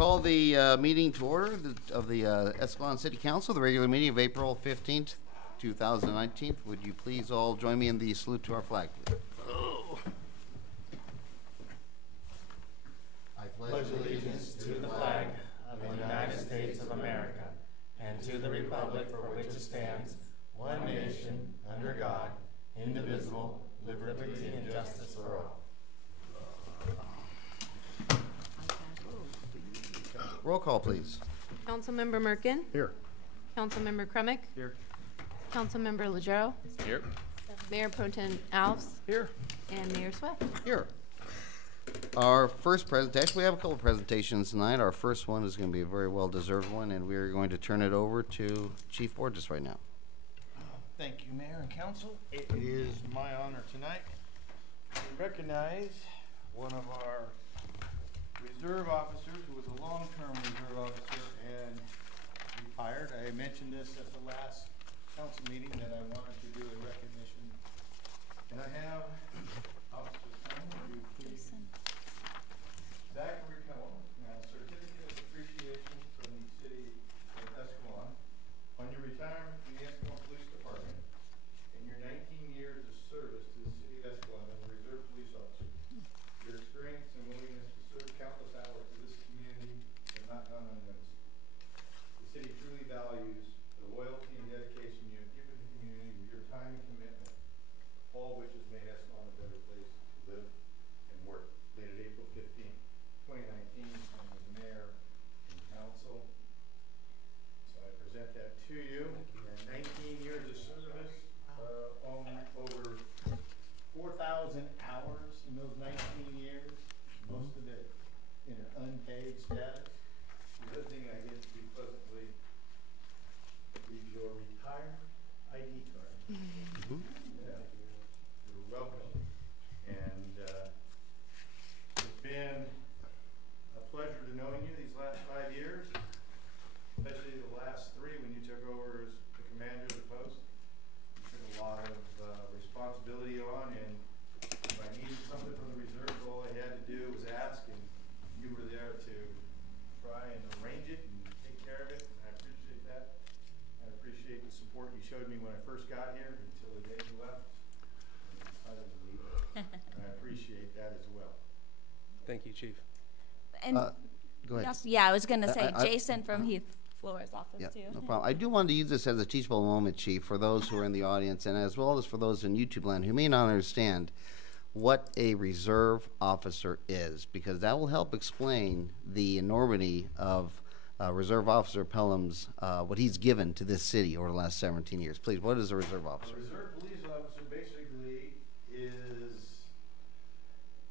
call the meeting to order of the Escalon City Council, the regular meeting of April 15th, 2019. Would you please all join me in the salute to our flag, please? I pledge allegiance to the flag of the United States of America and to the republic for which it stands, one nation, under God, indivisible, with liberty and justice for all. Roll call, please. Councilmember Merkin. Here. Councilmember Kremick. Here. Councilmember Legero. Here. Mayor Pro Tem Alves. Here. And Mayor Swift. Here. Our first presentation, we have a couple of presentations tonight. Our first one is going to be a very well-deserved one, and we are going to turn it over to Chief Borges right now. Thank you, Mayor and Council. It is my honor tonight to recognize one of our reserve officers who was a long-term reserve officer and retired. I mentioned this at the last council meeting that I wanted to do a recognition. And I have Officer Simon, would you please? Zachary Cohen, certificate of appreciation from the city of Escalon on your retirement from the Escalon Police Department and your 19 years of service to the city of Escalon as a reserve police officer. Your experience and willingness to serve countless hours to this community have not gone unnoticed. The city truly values the loyalty and dedication you have given the community with your time and commitment, all which has made Escalon a better place to live and work. Dated April 15, 2019, I'm the mayor and council. So I present that to you. 19 years of service, over 4,000 hours in those 19 years, most of it in an unpaid status. The other thing I get to be pleasantly is your retired ID card. Yeah, you're welcome. And it's been a pleasure to knowing you these last 5 years, especially the last 3 when you took over as the commander of the post. You took a lot of responsibility on, and if I needed something from the reserve, all I had to do was ask, and you were there to try and arrange it and take care of it, and I appreciate that. I appreciate the support you showed me when I first got here until the day you left and decided to leave. And I appreciate that as well. Thank you, Chief. And Go ahead. yeah, I was going to say I- Jason from Heath Flora's office too. No problem. I do want to use this as a teachable moment, Chief, for those who are in the audience and as well as for those in YouTube land who may not understand what a reserve officer is, because that will help explain the enormity of Reserve Officer Pelham's, what he's given to this city over the last 17 years. Please, what is a reserve officer? A reserve police officer basically is,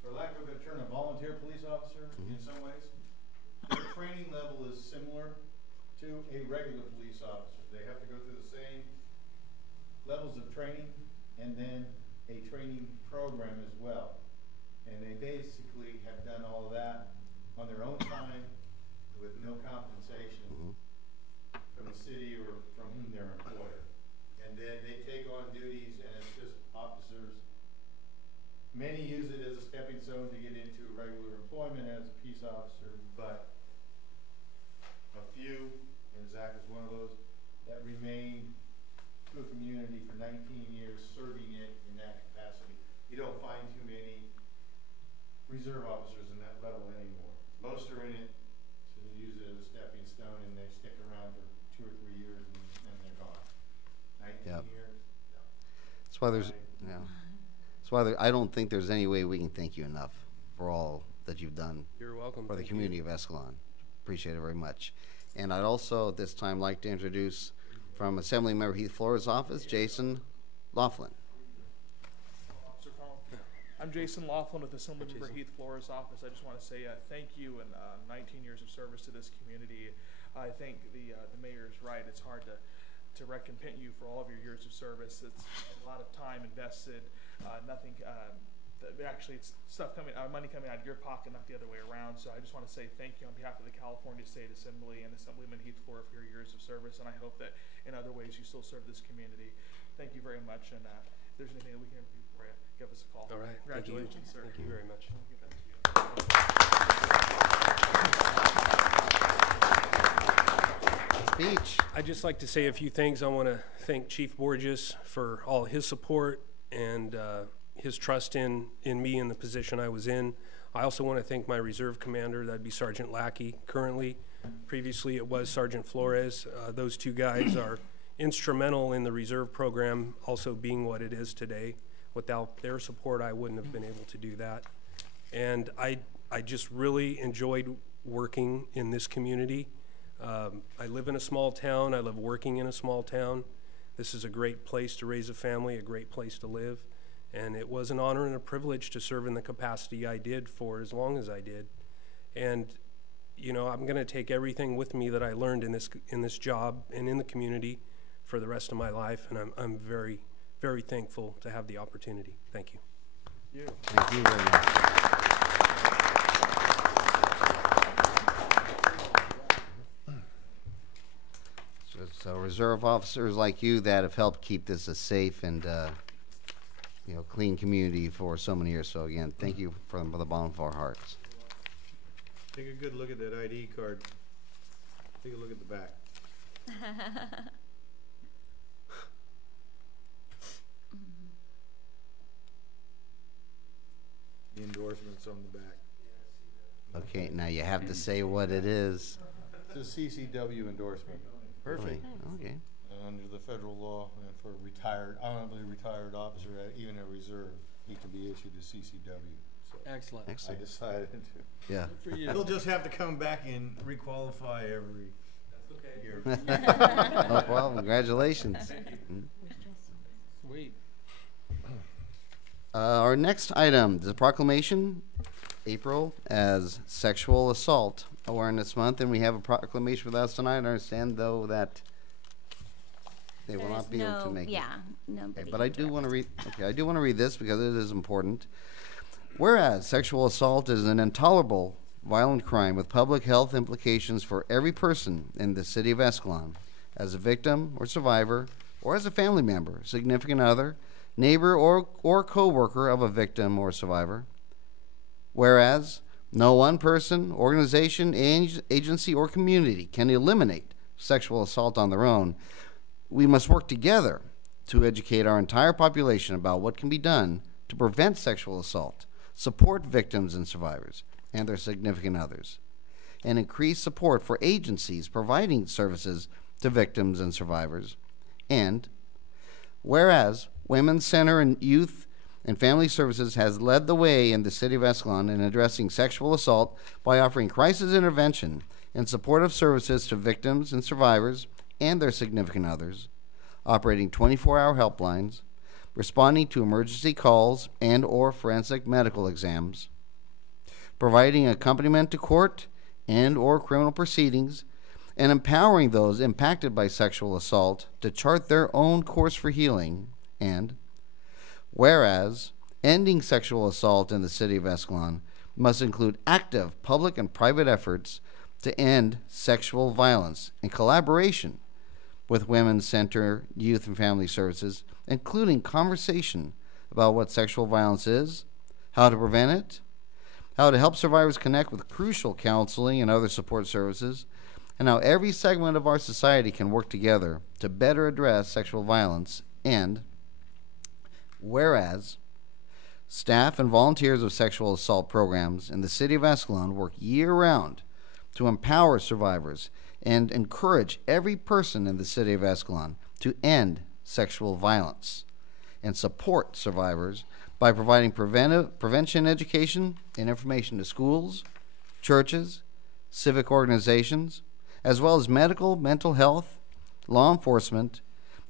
for lack of a better term, a volunteer police officer in some ways. Their training level is similar to a regular police officer. They have to go through the same levels of training and then a training program as well. And they basically have done all of that on their own time with no compensation from the city or from whom their employer. And then they take on duties, and it's just officers. Many use it as a stepping stone to get into regular employment as a peace officer, but a few, and Zach is one of those, that remain to a community for 19 years serving it in that capacity. You don't find too many reserve officers in that level anymore. Most are in it to use it as a stepping stone, and they stick around for 2 or 3 years and then they're gone. 19 years? No. That's why there's, that's why I don't think there's any way we can thank you enough for all that you've done. You're welcome. For the Thank community you. of Escalon. Appreciate it very much. And I'd also at this time like to introduce from Assemblymember Heath Flora's office, Jason Laughlin. Officer Collin. I'm Jason Laughlin with Assemblymember Heath Flora's office. I just want to say thank you and 19 years of service to this community. I think the mayor is right. It's hard to recompense you for all of your years of service. It's a lot of time invested. Nothing. Actually, it's stuff coming, money coming out of your pocket, not the other way around. So I just want to say thank you on behalf of the California State Assembly and Assemblyman Heath Flora for your years of service, and I hope that in other ways you still serve this community. Thank you very much, and if there's anything that we can do for you, give us a call. All right. Congratulations, sir. Thank you very much. I'll give that to you. speech. I'd just like to say a few things. I want to thank Chief Borges for all his support and his trust in me in the position I was in. I also want to thank my reserve commander, that'd be Sergeant Lackey currently. Previously it was Sergeant Flores. Those two guys are instrumental in the reserve program also being what it is today. Without their support, I wouldn't have been able to do that. And I just really enjoyed working in this community. I live in a small town. I live working in a small town. This is a great place to raise a family, a great place to live. And it was an honor and a privilege to serve in the capacity I did for as long as I did. And you know, I'm going to take everything with me that I learned in this job and in the community for the rest of my life. And I'm very, very thankful to have the opportunity. Thank you. Thank you very much. So reserve officers like you that have helped keep this a safe and clean community for so many years. So again, thank you from the bottom of our hearts. Take a good look at that ID card. Take a look at the back. The endorsements on the back. Okay, now you have to say what it is. It's a CCW endorsement. Perfect. Okay. Under the federal law, and for honorably retired officer, even a reserve, he can be issued a CCW. So Excellent. I Excellent. decided to. Yeah. For you. He'll just have to come back and requalify every year. No problem. Congratulations. Sweet. Our next item is a proclamation, April, as Sexual Assault Awareness Month, and we have a proclamation with us tonight. I understand, though, that they will not be able to make it. Yeah, nobody. Okay, but I do want to read. Okay, I do want to read this because it is important. Whereas sexual assault is an intolerable, violent crime with public health implications for every person in the city of Escalon, as a victim or survivor, or as a family member, significant other, neighbor, or co-worker of a victim or survivor. Whereas no one person, organization, agency, or community can eliminate sexual assault on their own, we must work together to educate our entire population about what can be done to prevent sexual assault, support victims and survivors and their significant others, and increase support for agencies providing services to victims and survivors. And whereas Women's Center and Youth and Family Services has led the way in the city of Escalon in addressing sexual assault by offering crisis intervention and supportive services to victims and survivors and their significant others, operating 24-hour helplines, responding to emergency calls and or forensic medical exams, providing accompaniment to court and or criminal proceedings, and empowering those impacted by sexual assault to chart their own course for healing. And whereas ending sexual assault in the city of Escalon must include active public and private efforts to end sexual violence in collaboration with Women's Center, Youth and Family Services, including conversation about what sexual violence is, how to prevent it, how to help survivors connect with crucial counseling and other support services, and how every segment of our society can work together to better address sexual violence. And whereas staff and volunteers of sexual assault programs in the city of Escalon work year-round to empower survivors and encourage every person in the city of Escalon to end sexual violence and support survivors by providing prevention education and information to schools, churches, civic organizations, as well as medical, mental health, law enforcement,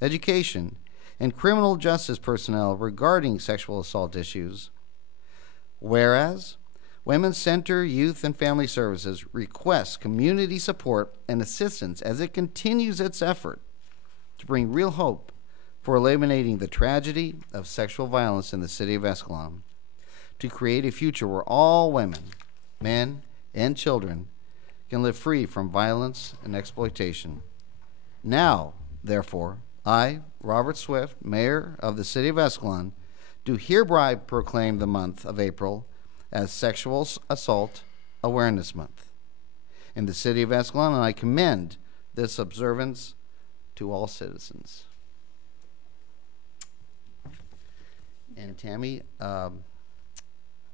education, and criminal justice personnel regarding sexual assault issues. Whereas Women's Center, Youth and Family Services requests community support and assistance as it continues its effort to bring real hope for eliminating the tragedy of sexual violence in the city of Escalon, to create a future where all women, men, and children can live free from violence and exploitation. Now, therefore, I, Robert Swift, Mayor of the City of Escalon, do hereby proclaim the month of April as Sexual Assault Awareness Month in the City of Escalon, and I commend this observance to all citizens. And Tammy,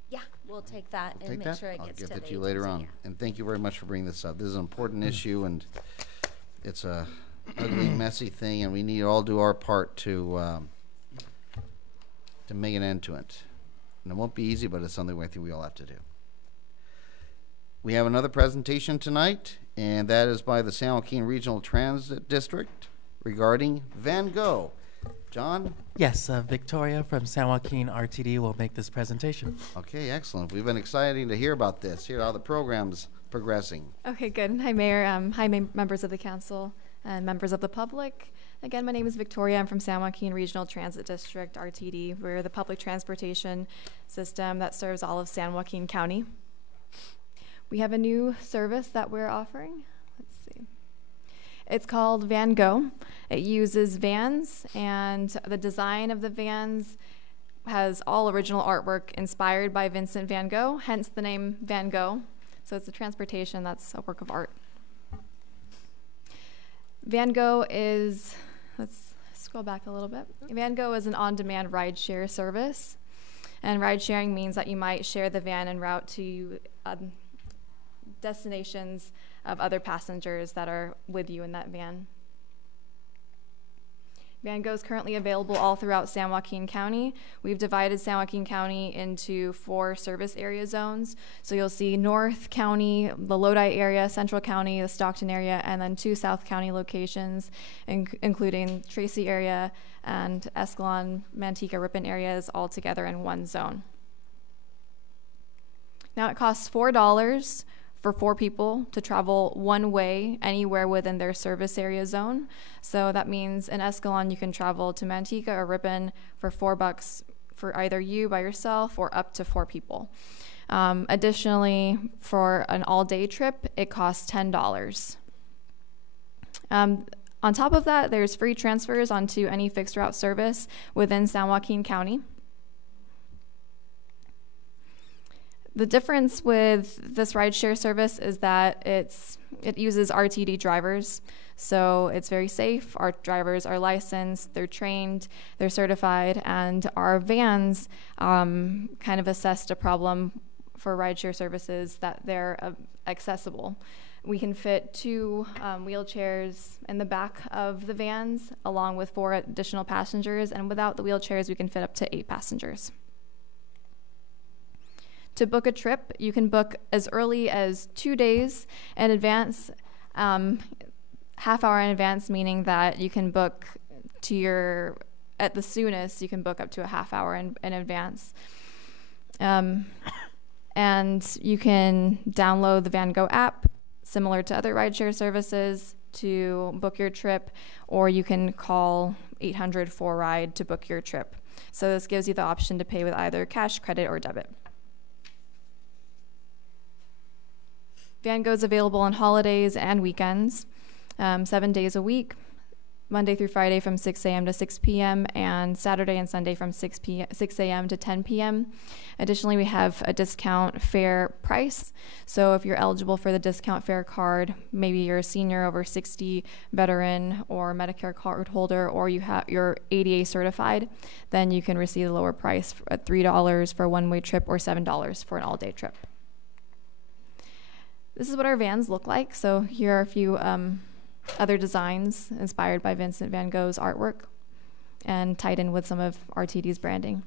Yeah, we'll take that and take make that? sure it I'll gets give to that the to you later agency, on. yeah. And thank you very much for bringing this up. This is an important issue, and it's a ugly, messy thing, and we need to all do our part to make an end to it. And it won't be easy, but it's something I think we all have to do. We have another presentation tonight, and that is by the San Joaquin Regional Transit District regarding Van Gogh. John? Yes, Victoria from San Joaquin RTD will make this presentation. Okay, excellent. We've been excited to hear about this, hear how the program's progressing. Okay, good. Hi, Mayor. Hi, members of the council and members of the public. Again, my name is Victoria. I'm from San Joaquin Regional Transit District, RTD. We're the public transportation system that serves all of San Joaquin County. We have a new service that we're offering. Let's see. It's called Van Gogh. It uses vans, and the design of the vans has all original artwork inspired by Vincent van Gogh, hence the name Van Gogh. So it's a transportation that's a work of art. Van Gogh is, let's scroll back a little bit. Van Gogh is an on-demand ride-share service. And ride-sharing means that you might share the van en route to destinations of other passengers that are with you in that van. Van Gogh is currently available all throughout San Joaquin County. We've divided San Joaquin County into 4 service area zones. So you'll see North County, the Lodi area, Central County, the Stockton area, and then 2 South County locations, including Tracy area and Escalon, Manteca, Ripon areas, all together in one zone. Now it costs $4 for 4 people to travel one way anywhere within their service area zone. So that means in Escalon, you can travel to Manteca or Ripon for $4 for either you by yourself or up to 4 people. Additionally, for an all-day trip, it costs $10. On top of that, there's free transfers onto any fixed route service within San Joaquin County. The difference with this rideshare service is that it uses RTD drivers, so it's very safe. Our drivers are licensed, they're trained, they're certified, and our vans kind of assessed a problem for rideshare services that they're accessible. We can fit 2 wheelchairs in the back of the vans, along with 4 additional passengers, and without the wheelchairs, we can fit up to 8 passengers. To book a trip, you can book as early as 2 days in advance, half hour in advance, meaning that you can book to at the soonest, you can book up to a half hour in advance. And you can download the Van Gogh app, similar to other rideshare services, to book your trip, or you can call 800-4RIDE to book your trip. So this gives you the option to pay with either cash, credit, or debit. Van Gogh is available on holidays and weekends, 7 days a week, Monday through Friday from 6 a.m. to 6 p.m., and Saturday and Sunday from 6 a.m. to 10 p.m. Additionally, we have a discount fare price. So if you're eligible for the discount fare card, maybe you're a senior over 60, veteran, or Medicare card holder, or you're ADA certified, then you can receive a lower price at $3 for a one-way trip or $7 for an all-day trip. This is what our vans look like. So here are a few other designs inspired by Vincent van Gogh's artwork and tied in with some of RTD's branding.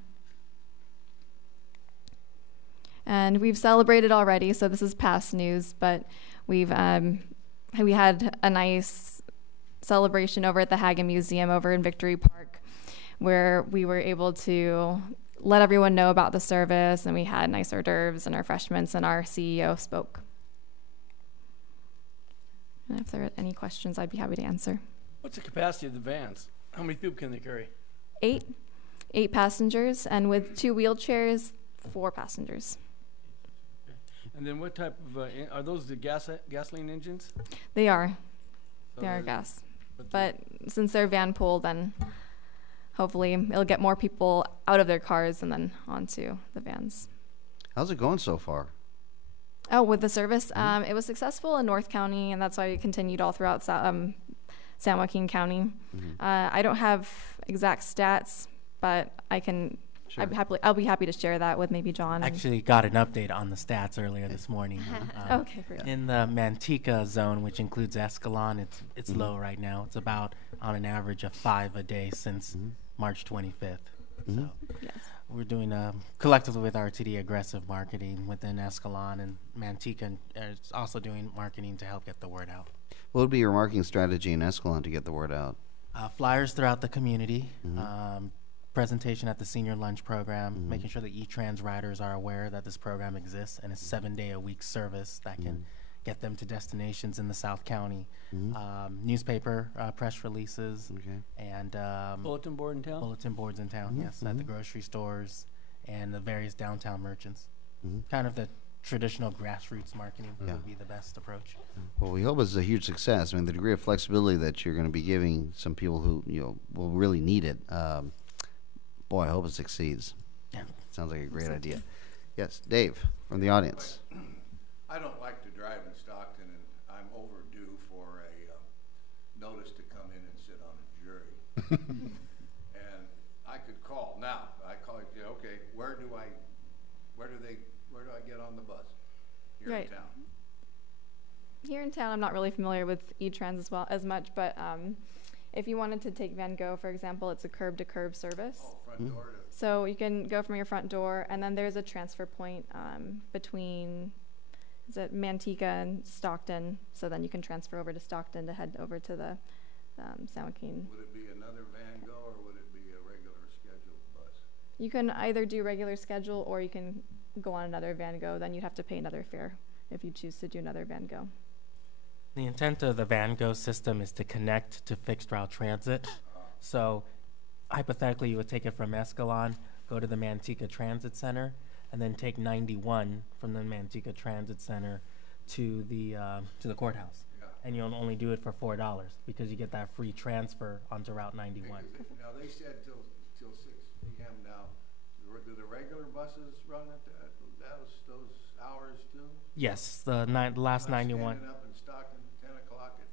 And we've celebrated already, so this is past news, but we had a nice celebration over at the Hagen Museum over in Victory Park, where we were able to let everyone know about the service, and we had nice hors d'oeuvres and refreshments, and our CEO spoke. And if there are any questions, I'd be happy to answer. What's the capacity of the vans? How many people can they carry? 8 passengers, and with 2 wheelchairs, 4 passengers. And then what type of, are those the gasoline engines? They are. So They are gas. but But since they're van pool, then hopefully it'll get more people out of their cars and then onto the vans. How's it going so far? Oh, with the service, it was successful in North County, and that's why it continued all throughout San Joaquin County. I don't have exact stats, but I can. Sure. I'll be happy to share that with maybe John. Actually got an update on the stats earlier this morning. Okay, great. In the Manteca zone, which includes Escalon, it's low right now. It's about on an average of 5 a day since March 25th. So Yes. we're doing collectively with RTD aggressive marketing within Escalon, and Manteca is also doing marketing to help get the word out. What would be your marketing strategy in Escalon to get the word out? Flyers throughout the community, presentation at the senior lunch program, making sure that E-Trans riders are aware that this program exists and it's 7-day-a-week service that can get them to destinations in the South County. Newspaper press releases and Bulletin board in town? bulletin boards in town, yes, at the grocery stores and the various downtown merchants. Kind of the traditional grassroots marketing would be the best approach. Well, we hope it's a huge success. I mean, the degree of flexibility that you're going to be giving some people who will really need it. Boy, I hope it succeeds. Yeah. Sounds like a great idea. Yes, Dave from the audience. I don't like to drive in Stockton, and I'm overdue for a notice to come in and sit on a jury. And I could call now. I call it. Okay, where do I get on the bus here in town? Here in town, I'm not really familiar with E-Trans as much, but if you wanted to take Van Gogh, for example, it's a curb-to-curb service. Oh, front door to. So you can go from your front door, and then there's a transfer point between Manteca and Stockton. So then you can transfer over to Stockton to head over to the San Joaquin. Would it be another Van Gogh, or would it be a regular scheduled bus? You can either do regular schedule, or you can go on another Van Gogh. Then you'd have to pay another fare if you choose to do another Van Gogh. The intent of the Van Gogh system is to connect to fixed route transit. So hypothetically, you would take it from Escalon, go to the Manteca Transit Center, and then take 91 from the Manteca Transit Center to the courthouse. And you'll only do it for $4 because you get that free transfer onto Route 91. Now, they said till 6 p.m. now. Do the regular buses run at those hours too? Yes, the last 91. Standing up in Stockton at 10 o'clock at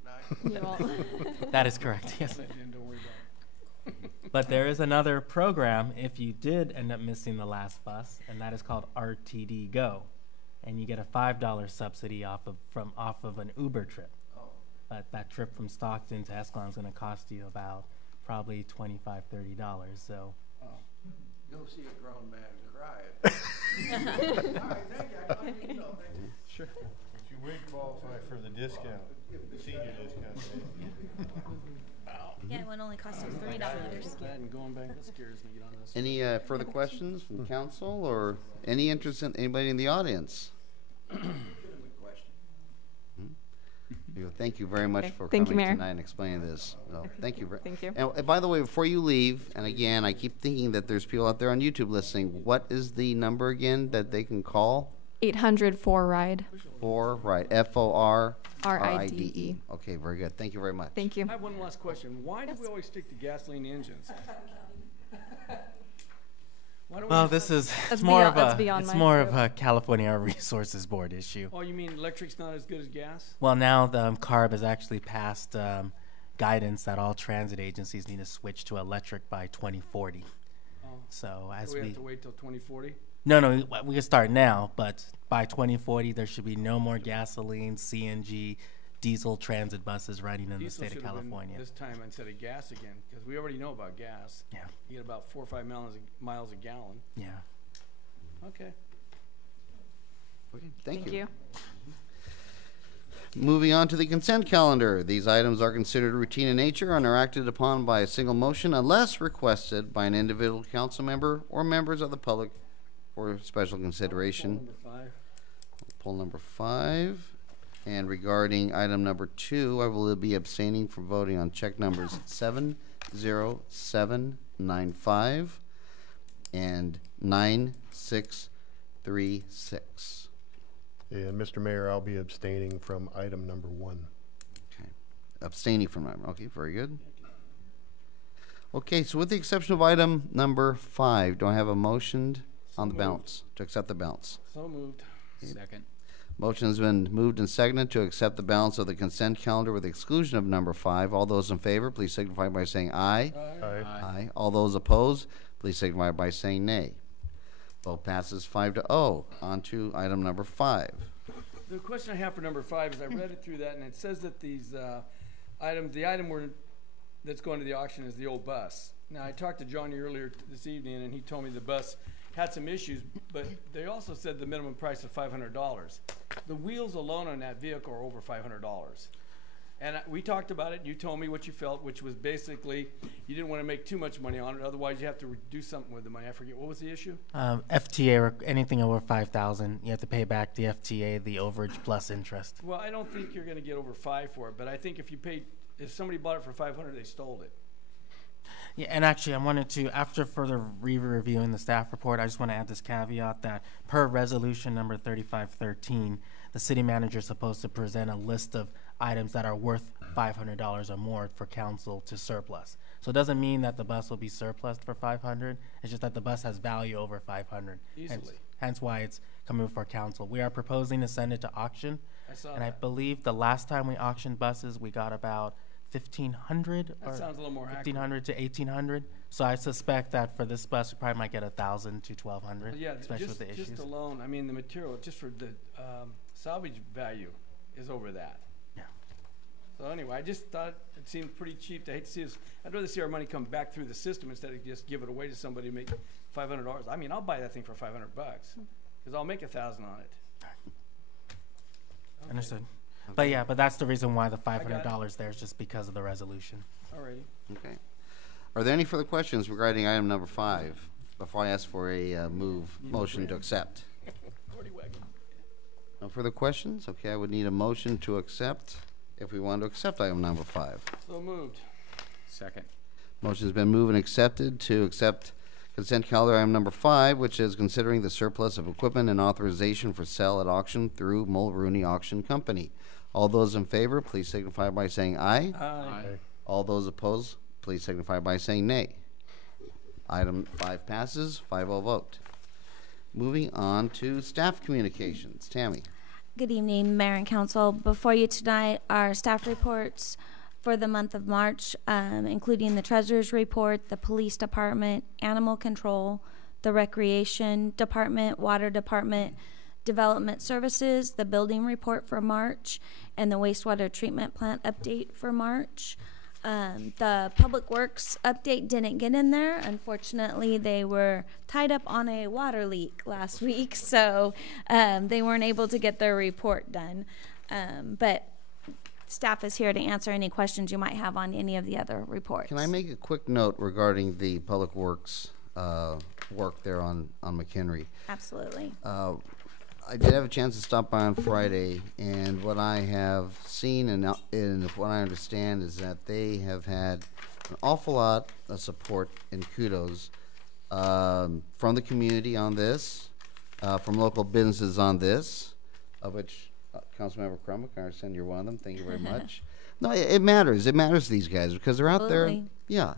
night? That is correct, yes. Don't worry about it. But there is another program if you did end up missing the last bus, and that is called RTD Go. And you get a $5 subsidy off of an Uber trip. Oh. But that trip from Stockton to Escalon is going to cost you about probably $25, $30. So. You'll see a grown man cry. All right, thank you. I thought you know. Thank you. Sure. But you would qualify for the discount, the senior discount. Yeah, it would only cost us $3. That and going back, that scares me. Get on this. Any further questions from council or any interest in anybody in the audience? Thank you very much for Thank you, coming Mayor. tonight and explaining this. So, thank you. Thank you. And by the way, before you leave, and again, I keep thinking that there's people out there on YouTube listening. What is the number again that they can call? 800-4-RIDE. FORRIDE. FORRIDE. RIDE. Okay, very good. Thank you very much. Thank you. I have one last question. Why do we always stick to gasoline engines? Why don't we Well, just this have- is That's it's more beyond- that's of beyond it's my more scope. of a California Resources Board issue. Oh, you mean electric's not as good as gas? Well, now the CARB has actually passed guidance that all transit agencies need to switch to electric by 2040. Oh. So as Do we we have to wait till 2040? no, we can start now, but by 2040 there should be no more gasoline, CNG, diesel transit buses running in the Diesel state of should have been California. this time instead of gas again, because we already know about gas. Yeah, You get about 4 or 5 miles a gallon. yeah. Okay. Okay, thank you. Moving on to the consent calendar. These items are considered routine in nature and are acted upon by a single motion unless requested by an individual council member or members of the public for special consideration. Number 5. Poll number 5. And regarding item number 2, I will be abstaining from voting on check numbers 70795 and 9636. And Mr. Mayor, I'll be abstaining from item number 1. Okay. Abstaining from item. Okay, very good. Okay, so with the exception of item number 5, do I have a motion on the balance, to accept the balance? So moved. Second. Motion has been moved and seconded to accept the balance of the consent calendar with exclusion of number 5. All those in favor, please signify by saying aye. Aye. Aye. All those opposed, please signify by saying nay. Vote passes 5-0. On to item number 5. The question I have for number 5 is I read it through that, and it says that these the item that's going to the auction is the old bus. Now, I talked to Johnny earlier this evening, and he told me the bus had some issues, but they also said the minimum price of $500. The wheels alone on that vehicle are over $500. And we talked about it, and you told me what you felt, which was basically you didn't want to make too much money on it, otherwise you have to do something with the money. I forget, what was the issue? FTA, or anything over 5,000, you have to pay back the FTA, the overage plus interest. Well, I don't think you're going to get over 5 for it, but I think if somebody bought it for 500, they stole it. Yeah, and actually, I wanted to, after further reviewing the staff report, I just want to add this caveat that per resolution number 3513, the city manager is supposed to present a list of items that are worth $500 or more for council to surplus. So it doesn't mean that the bus will be surplus for $500. It's just that the bus has value over $500. Easily. Hence why it's coming before council. We are proposing to send it to auction. I saw and that. I believe the last time we auctioned buses, we got about 1,500 That sounds a little more accurate. 1,500 to 1,800. So I suspect that for this bus, we probably might get 1,000 to 1,200, Well, yeah, especially with the issues. just alone, I mean, the material, just for the salvage value is over that. Yeah. So anyway, I just thought it seemed pretty cheap. I'd rather see our money come back through the system instead of just give it away to somebody and make $500. I mean, I'll buy that thing for $500 because I'll make 1,000 on it. Okay. Understood. But yeah, but that's the reason why the got it. $500 there is just because of the resolution. Alrighty. Okay. Are there any further questions regarding item number 5 before I ask for a motion to accept? No further questions? Okay, I would need a motion to accept if we want to accept item number 5. So moved. Second. Motion's been moved and accepted to accept consent calendar item number 5, which is considering the surplus of equipment and authorization for sale at auction through Mulrooney Auction Company. All those in favor, please signify by saying aye. Aye. All those opposed, please signify by saying nay. Item 5 passes, 5-0 vote. Moving on to staff communications. Tammy. Good evening, Mayor and Council. Before you tonight are staff reports for the month of March, including the Treasurer's Report, the Police Department, Animal Control, the Recreation Department, Water Department, Development Services, the Building Report for March, and the Wastewater Treatment Plant update for March. The Public Works update didn't get in there. Unfortunately, they were tied up on a water leak last week, so they weren't able to get their report done. But staff is here to answer any questions you might have on any of the other reports. Can I make a quick note regarding the Public Works work there on McHenry? Absolutely. I did have a chance to stop by on Friday, and what I have seen and what I understand is that they have had an awful lot of support and kudos from the community on this, from local businesses on this, of which Councilmember Crumick, I understand you're one of them. Thank you very much. No, it matters. It matters to these guys because they're out there. Yeah.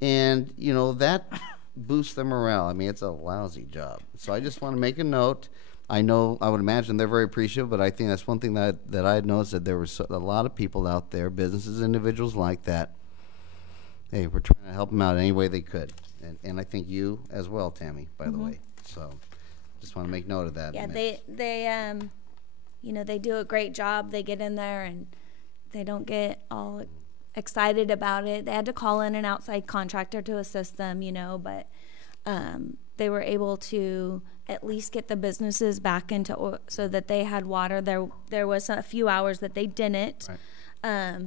And, you know, that boosts their morale. I mean, it's a lousy job. So I just want to make a note. I know, I would imagine they're very appreciative, but I think that's one thing that I had noticed, that there were a lot of people out there, businesses, individuals like that. Hey, we're trying to help them out any way they could. And I think you as well, Tammy, by the way. So just want to make note of that. Yeah, they you know, they do a great job. They get in there and they don't get all excited about it. They had to call in an outside contractor to assist them, you know, but they were able to at least get the businesses back into so that they had water. There was a few hours that they didn't. Right.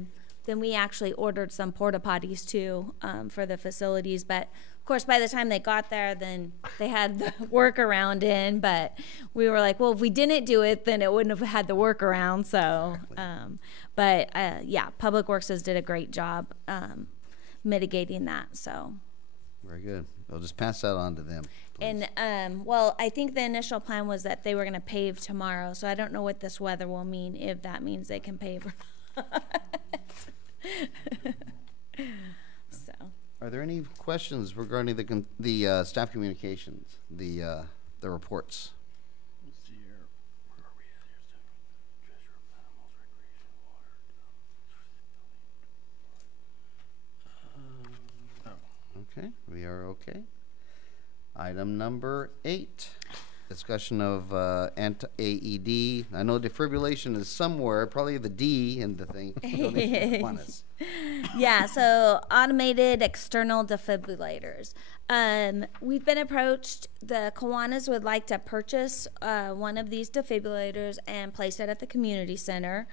Then we actually ordered some porta potties too for the facilities, but of course by the time they got there, then they had the workaround in. But we were like, well, if we didn't do it, then it wouldn't have had the workaround. So, yeah, Public Works did a great job mitigating that. So. Very good. I'll just pass that on to them. Please. And, well, I think the initial plan was that they were going to pave tomorrow, so I don't know what this weather will mean, if that means they can pave or not. So. Are there any questions regarding the staff communications, the reports? Let's see here. Where are we at here? Okay, we are okay. Item number 8, discussion of AED. I know defibrillation is somewhere, probably the D in the thing. Donation to Kiwanis. Yeah, so automated external defibrillators. We've been approached. The Kiwanis would like to purchase one of these defibrillators and place it at the community center.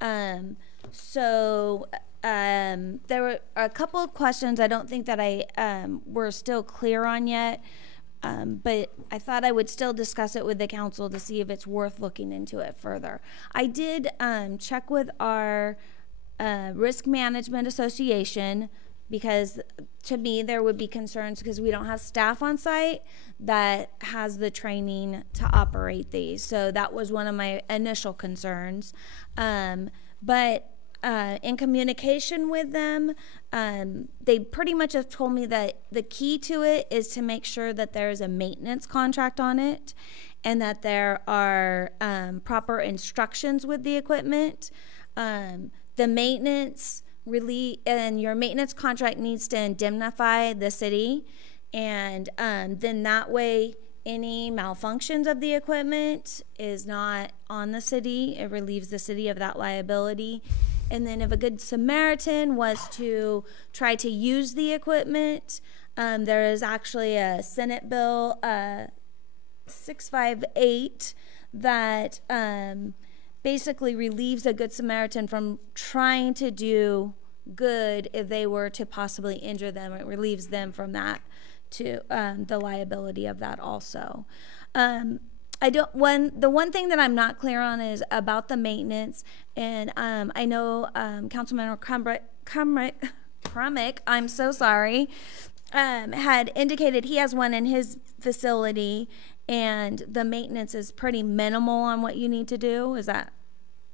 There were a couple of questions I don't think that we're still clear on yet, but I thought I would still discuss it with the council to see if it's worth looking into it further. I did check with our Risk Management Association, because to me there would be concerns because we don't have staff on site that has the training to operate these. So that was one of my initial concerns. But in communication with them, they pretty much have told me that the key to it is to make sure that there's a maintenance contract on it and that there are proper instructions with the equipment. The maintenance and your maintenance contract needs to indemnify the city, and then that way any malfunctions of the equipment is not on the city. It relieves the city of that liability. And then if a good Samaritan was to try to use the equipment, there is actually a Senate Bill 658 that basically relieves a good Samaritan from trying to do good if they were to possibly injure them. It relieves them from that, to the liability of that also. The one thing that I'm not clear on is about the maintenance, and I know Councilmember Crummick, I'm so sorry, had indicated he has one in his facility, and the maintenance is pretty minimal on what you need to do. Is that,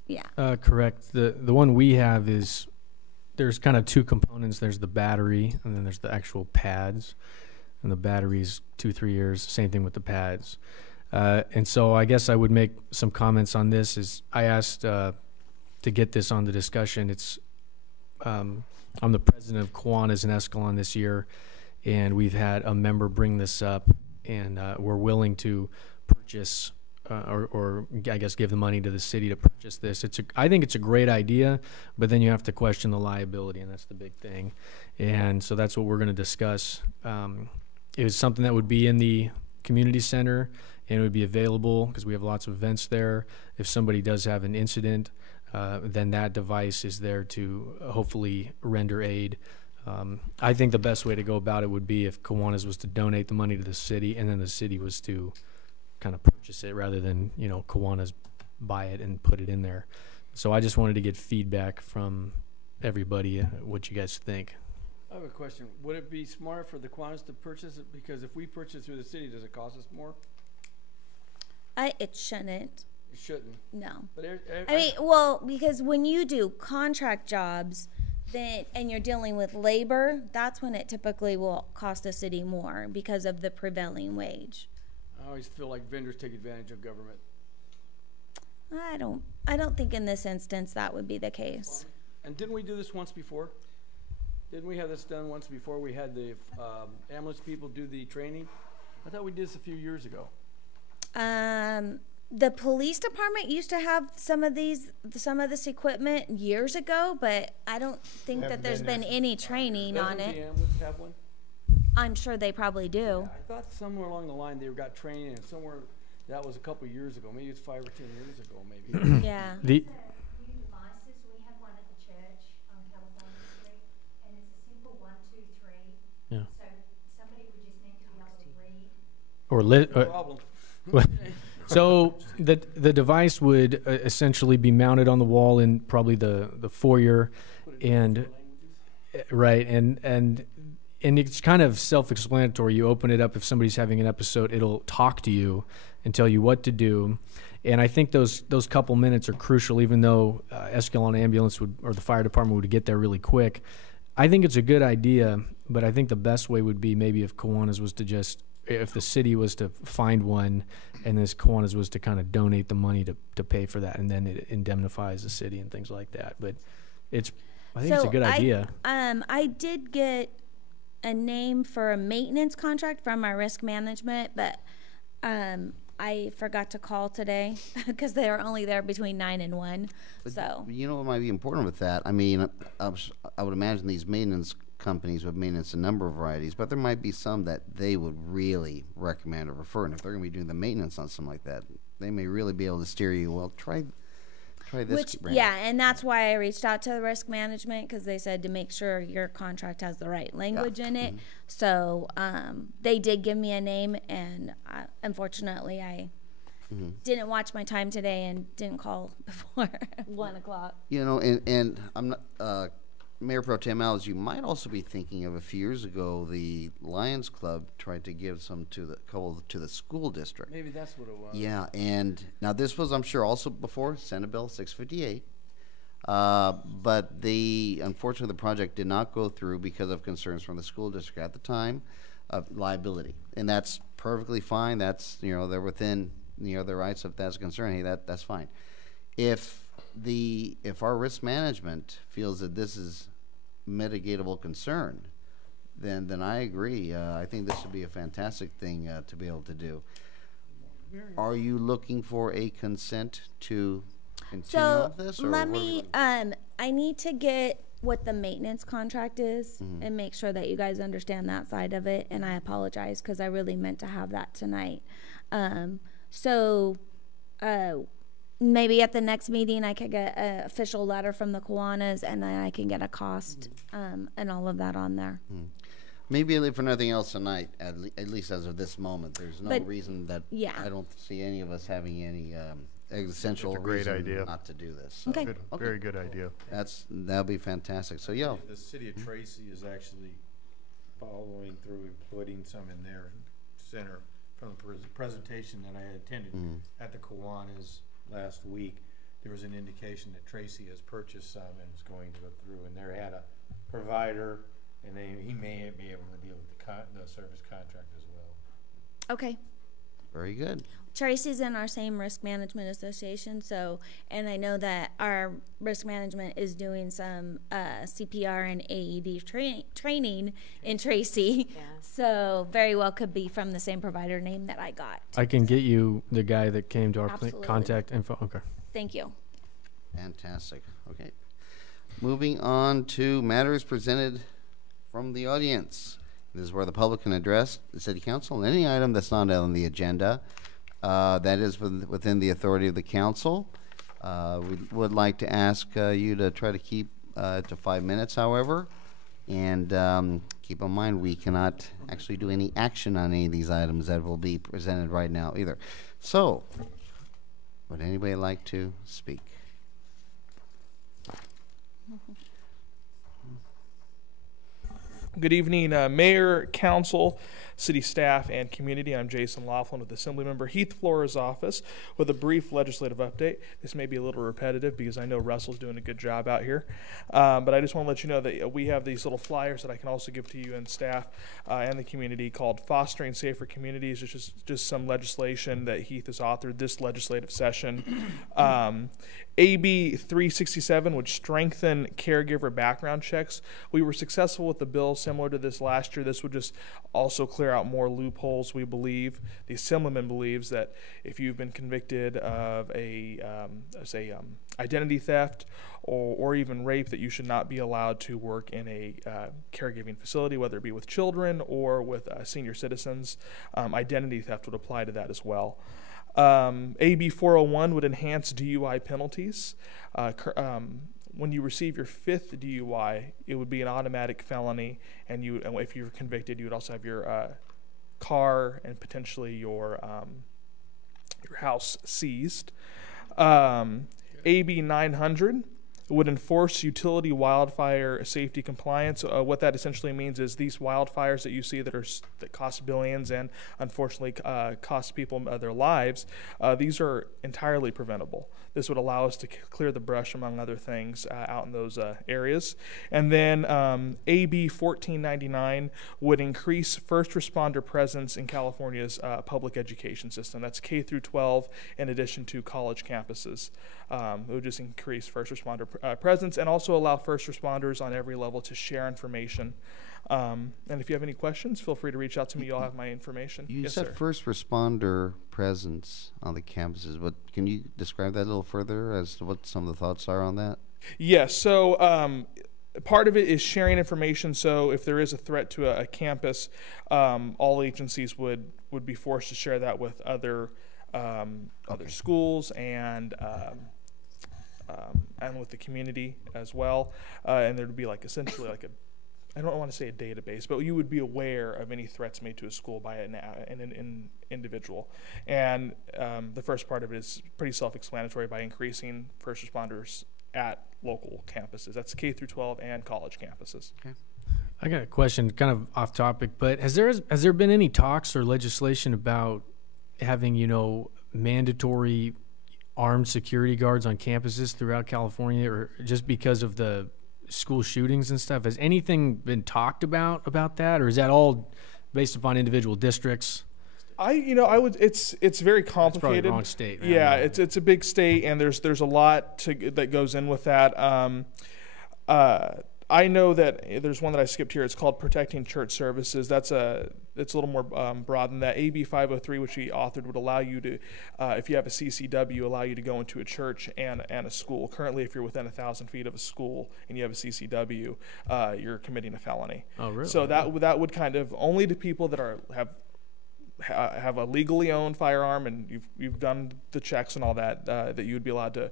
yeah? Correct. The one we have is, there's kind of two components. There's the battery, and then there's the actual pads. And the battery's 2-3 years. Same thing with the pads. And so I guess I would make some comments on this. Is I asked to get this on the discussion. I'm the president of Kiwanis and Escalon this year, and we've had a member bring this up, and we're willing to purchase or I guess give the money to the city to purchase this. I think it's a great idea, but then you have to question the liability, and that's the big thing. And so that's what we're going to discuss. It was something that would be in the community center, and it would be available because we have lots of events there. If somebody does have an incident, then that device is there to hopefully render aid. I think the best way to go about it would be if Kiwanis was to donate the money to the city, and then the city was to kind of purchase it rather than, Kiwanis buy it and put it in there. So I just wanted to get feedback from everybody, what you guys think. I have a question. Would it be smart for the Kiwanis to purchase it? Because if we purchase through the city, does it cost us more? It shouldn't. It shouldn't. No. But because when you do contract jobs, and you're dealing with labor, that's when it typically will cost the city more because of the prevailing wage. I always feel like vendors take advantage of government. I don't think in this instance that would be the case. And didn't we do this once before? Didn't we have this done once before? We had the ambulance people do the training. I thought we did this a few years ago. The police department used to have some of this equipment years ago, but I don't think that there's been any training on Doesn't it. the ambulance have one? I'm sure they probably do. Yeah, I thought somewhere along the line they got training, and somewhere that was a couple years ago. Maybe it's 5 or 10 years ago. Maybe. Yeah. New devices. We have one at the church on California Street, and it's a simple 1, 2, 3. Yeah. So somebody would just need to be able to read. Or Problem. So the device would essentially be mounted on the wall in probably the foyer, and right, and it's kind of self-explanatory. You open it up, if somebody's having an episode, it'll talk to you and tell you what to do. And I think those couple minutes are crucial, even though Escalon ambulance or the fire department would get there really quick. I think it's a good idea, but I think the best way would be maybe if Kiwanis was to if the city was to find one, and this Kiwanis was to kind of donate the money to pay for that, and then it indemnifies the city and things like that. But I think it's a good idea. I did get a name for a maintenance contract from our risk management, but I forgot to call today because they were only there between 9 and 1. But So you know what might be important with that? I mean, I would imagine these maintenance companies would maintenance a number of varieties, but there might be some that they would really recommend or refer. And if they're going to be doing the maintenance on something like that, they may really be able to steer you. Well, try this brand. Yeah, and that's why I reached out to the risk management, because they said to make sure your contract has the right language in it. So they did give me a name, and unfortunately I didn't watch my time today and didn't call before 1 o'clock. You know, and I'm not, Mayor Pro Tem Alves, you might also be thinking of a few years ago, the Lions Club tried to give some to the school district. Maybe that's what it was. Yeah, and now this was, I'm sure, also before Senate Bill 658. But unfortunately, the project did not go through because of concerns from the school district at the time of liability. And that's perfectly fine. That's, they're within, their rights if that's a concern. Hey, that's fine. If our risk management feels that this is mitigatable concern, then I agree. I think this would be a fantastic thing to be able to do. Are you looking for a consent to continue with this? Or let me, I need to get what the maintenance contract is and make sure that you guys understand that side of it. And I apologize because I really meant to have that tonight. Maybe at the next meeting I could get an official letter from the Kiwanis, and then I can get a cost and all of that on there. Maybe for nothing else tonight, at least as of this moment, there's no reason that I don't see any of us having any existential reason idea. not to do this. So. Okay. Very good idea. That'll be fantastic. So, The city of Tracy is actually following through and putting some in their center from the presentation that I attended at the Kiwanis last week. There was an indication that Tracy has purchased some and is going to go through, and they had a provider, and he may be able to deal with the service contract as well. Okay. Very good. Tracy's in our same risk management association, and I know that our risk management is doing some CPR and AED training in Tracy. Yeah. So very well could be from the same provider name that I got. I can get you the guy that came to our contact info. Okay. Thank you. Fantastic. Okay. Moving on to matters presented from the audience. This is where the public can address the City Council on any item that's not on the agenda. That is within the authority of the council. We would like to ask you to try to keep to 5 minutes, however. And keep in mind, we cannot actually do any action on any of these items that will be presented right now either. So, would anybody like to speak? Good evening, Mayor, Council, City staff, and community. I'm Jason Laughlin with Assemblymember Heath Flora's office with a brief legislative update. This may be a little repetitive because I know Russell's doing a good job out here. But I just want to let you know that we have these little flyers that I can also give to you and staff and the community called Fostering Safer Communities. It's just some legislation that Heath has authored this legislative session. AB 367 would strengthen caregiver background checks. We were successful with the bill similar to this last year. This would just also clear out more loopholes, we believe. The Assemblyman believes that if you've been convicted of identity theft or even rape, that you should not be allowed to work in a caregiving facility, whether it be with children or with senior citizens. Identity theft would apply to that as well. AB 401 would enhance DUI penalties. When you receive your 5th DUI, it would be an automatic felony, and if you're convicted, you would also have your car and potentially your house seized. AB 900 would enforce utility wildfire safety compliance. What that essentially means is these wildfires that you see that cost billions and unfortunately cost people their lives, these are entirely preventable. This would allow us to clear the brush, among other things, out in those areas. And then AB 1499 would increase first responder presence in California's public education system. That's K through 12 in addition to college campuses. It would just increase first responder presence, and also allow first responders on every level to share information. And if you have any questions, feel free to reach out to me. You'll have my information. You Yes, said sir. first responder presence on the campuses, but can you describe that a little further as to what some of the thoughts are on that? Yes. So part of it is sharing information. So if there is a threat to a campus, all agencies would be forced to share that with other schools and with the community as well. And there'd be like essentially like I don't want to say a database, but you would be aware of any threats made to a school by an individual. And the first part of it is pretty self-explanatory by increasing first responders at local campuses. That's K through 12 and college campuses. Okay. I got a question, kind of off topic, but has there been any talks or legislation about having, mandatory armed security guards on campuses throughout California, or just because of the school shootings and stuff? Has anything been talked about that, or is that all based upon individual districts? It's very complicated. That's probably the wrong state. Yeah, it's a big state, and there's a lot that goes in with that. I know that there's one that I skipped here. It's called Protecting Church Services. It's a little more broad than that. AB 503, which we authored, would allow you to, if you have a CCW, allow you to go into a church and a school. Currently, if you're within 1,000 feet of a school and you have a CCW, you're committing a felony. Oh, really? So that would kind of only to people that have a legally owned firearm, and you've done the checks and all that, that you would be allowed to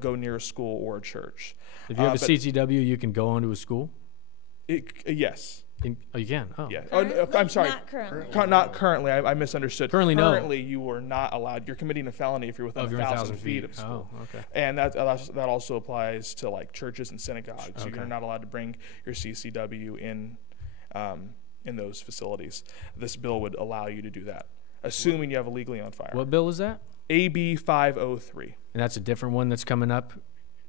go near a school or a church. If you have a CCW, you can go onto a school? Yes. You can? Oh. Yeah. I'm sorry. Not currently. Not currently. I misunderstood. Currently, no. Currently, you are not allowed. You're committing a felony if you're within 1,000 feet of a school. Oh, okay. And that also applies to like churches and synagogues. Okay. You're not allowed to bring your CCW in those facilities. This bill would allow you to do that, assuming you have a legally owned firearm. What bill is that? AB 503. And that's a different one that's coming up?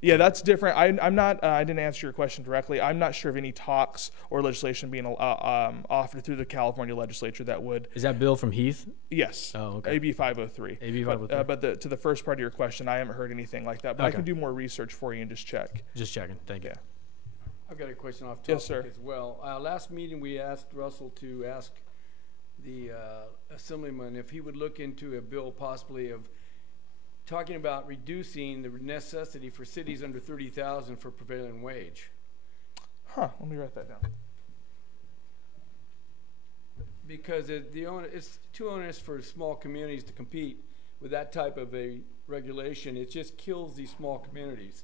Yeah, that's different. I'm not. I didn't answer your question directly. I'm not sure of any talks or legislation being offered through the California legislature that would. Is that bill from Heath? Yes. Oh, okay. AB 503. AB 503. But to the first part of your question, I haven't heard anything like that. But Okay. I can do more research for you and just check. Just checking. Thank you. Yeah. I've got a question off topic Yes, sir. as well. Last meeting, we asked Russell to ask the Assemblyman if he would look into a bill possibly of talking about reducing the necessity for cities under 30,000 for prevailing wage. Huh, let me write that down. Because it's too onerous for small communities to compete with that type of a regulation. It just kills these small communities.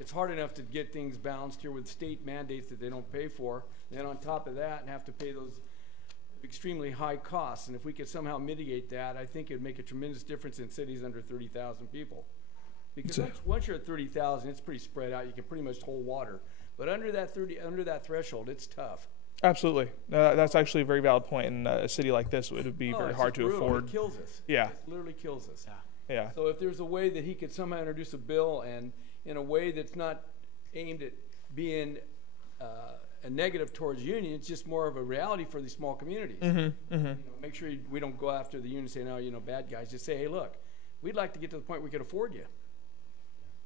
It's hard enough to get things balanced here with state mandates that they don't pay for. And then on top of that, and have to pay those extremely high costs. And if we could somehow mitigate that, I think it'd make a tremendous difference in cities under 30,000 people. Because once you're at 30,000, it's pretty spread out. You can pretty much hold water. But under that threshold, it's tough. Absolutely. That's actually a very valid point. In a city like this, it would be very hard to afford. It kills us. Yeah. It literally kills us. Yeah. So if there's a way that he could somehow introduce a bill and in a way that's not aimed at being a negative towards unions, just more of a reality for these small communities. Make sure we don't go after the union and say, no, bad guys. Just say, hey, look, we'd like to get to the point we could afford you.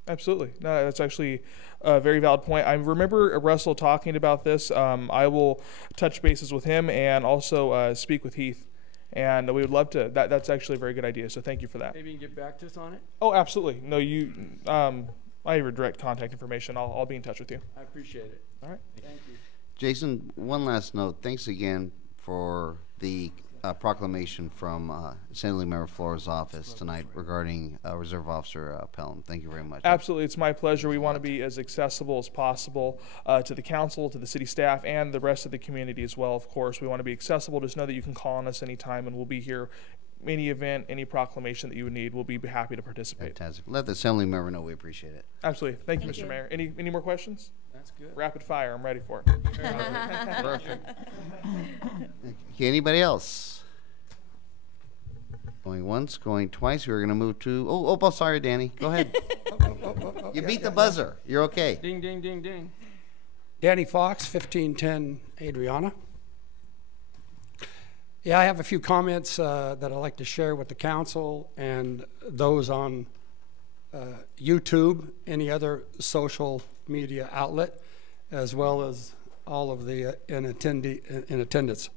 Absolutely. No, that's actually a very valid point. I remember Russell talking about this. I will touch bases with him and also speak with Heath. And we would love to. That's actually a very good idea. So thank you for that. Maybe you can get back to us on it? Oh, absolutely. No, I have your direct contact information. I'll be in touch with you. I appreciate it. All right. Thank you. Jason, one last note. Thanks again for the proclamation from Assemblyman Flores' office tonight regarding Reserve Officer Pelham. Thank you very much. Absolutely. It's my pleasure. We want to be as accessible as possible to the council, to the city staff, and the rest of the community as well, of course. We want to be accessible. Just know that you can call on us anytime, and we'll be here. Any event, any proclamation that you would need, we'll be happy to participate. Fantastic. Let the Assembly member know we appreciate it. Absolutely. Thank you, Mr. Mayor. Any more questions? That's good. Rapid fire. I'm ready for it. Perfect. Okay, anybody else? Going once, going twice. We're going to move to... Oh, sorry, Danny. Go ahead. You beat the buzzer. You're okay. Ding, ding, ding, ding. Danny Fox, 1510 Adriana. Yeah, I have a few comments that I'd like to share with the council and those on YouTube, any other social media outlet, as well as all of the in attendance.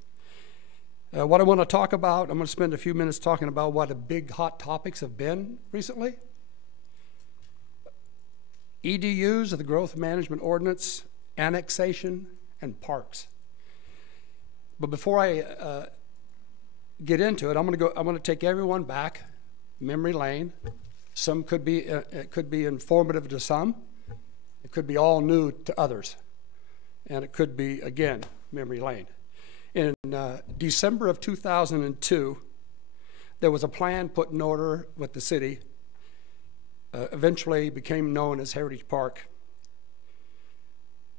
What I want to talk about, I'm going to spend a few minutes talking about what the big hot topics have been recently. EDUs, the Growth Management Ordinance, annexation, and parks. But before I get into it, I'm going to take everyone back memory lane. Some could be it could be informative to some. It could be all new to others, and it could be again memory lane. In December of 2002, there was a plan put in order with the city. Eventually became known as Heritage Park.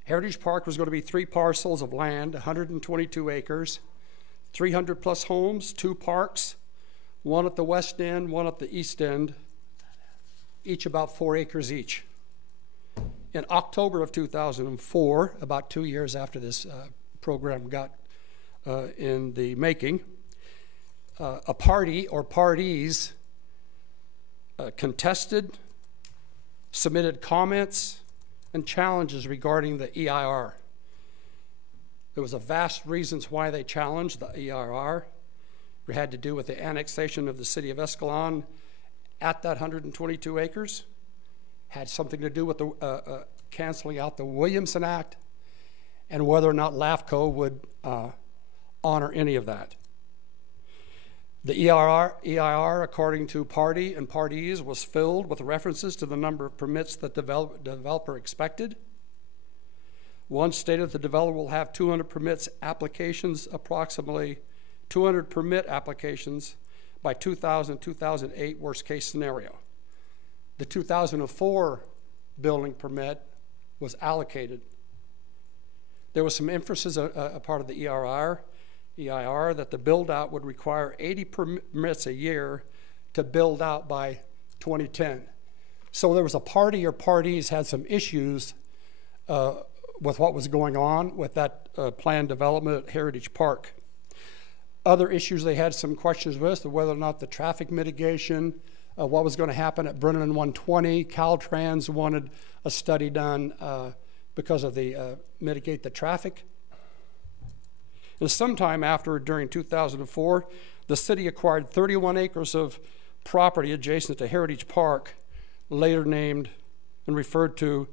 Heritage Park was going to be 3 parcels of land, 122 acres, 300 plus homes, 2 parks, one at the west end, one at the east end, each about 4 acres each. In October of 2004, about 2 years after this program got in the making, a party or parties contested, submitted comments and challenges regarding the EIR. There was a vast reasons why they challenged the EIR. It had to do with the annexation of the city of Escalon at that 122 acres. Had something to do with the canceling out the Williamson Act and whether or not LAFCO would honor any of that. The EIR, according to party and parties, was filled with references to the number of permits that the developer expected. One stated the developer will have 200 permits applications, approximately 200 permit applications by 2008 worst case scenario. The 2004 building permit was allocated. There was some emphasis, a part of the EIR that the build out would require 80 permits a year to build out by 2010. So there was a party or parties had some issues with what was going on with that planned development at Heritage Park. Other issues they had some questions with whether or not the traffic mitigation, what was going to happen at Brennan 120. Caltrans wanted a study done because of the mitigate the traffic. And sometime after, during 2004, the city acquired 31 acres of property adjacent to Heritage Park, later named and referred to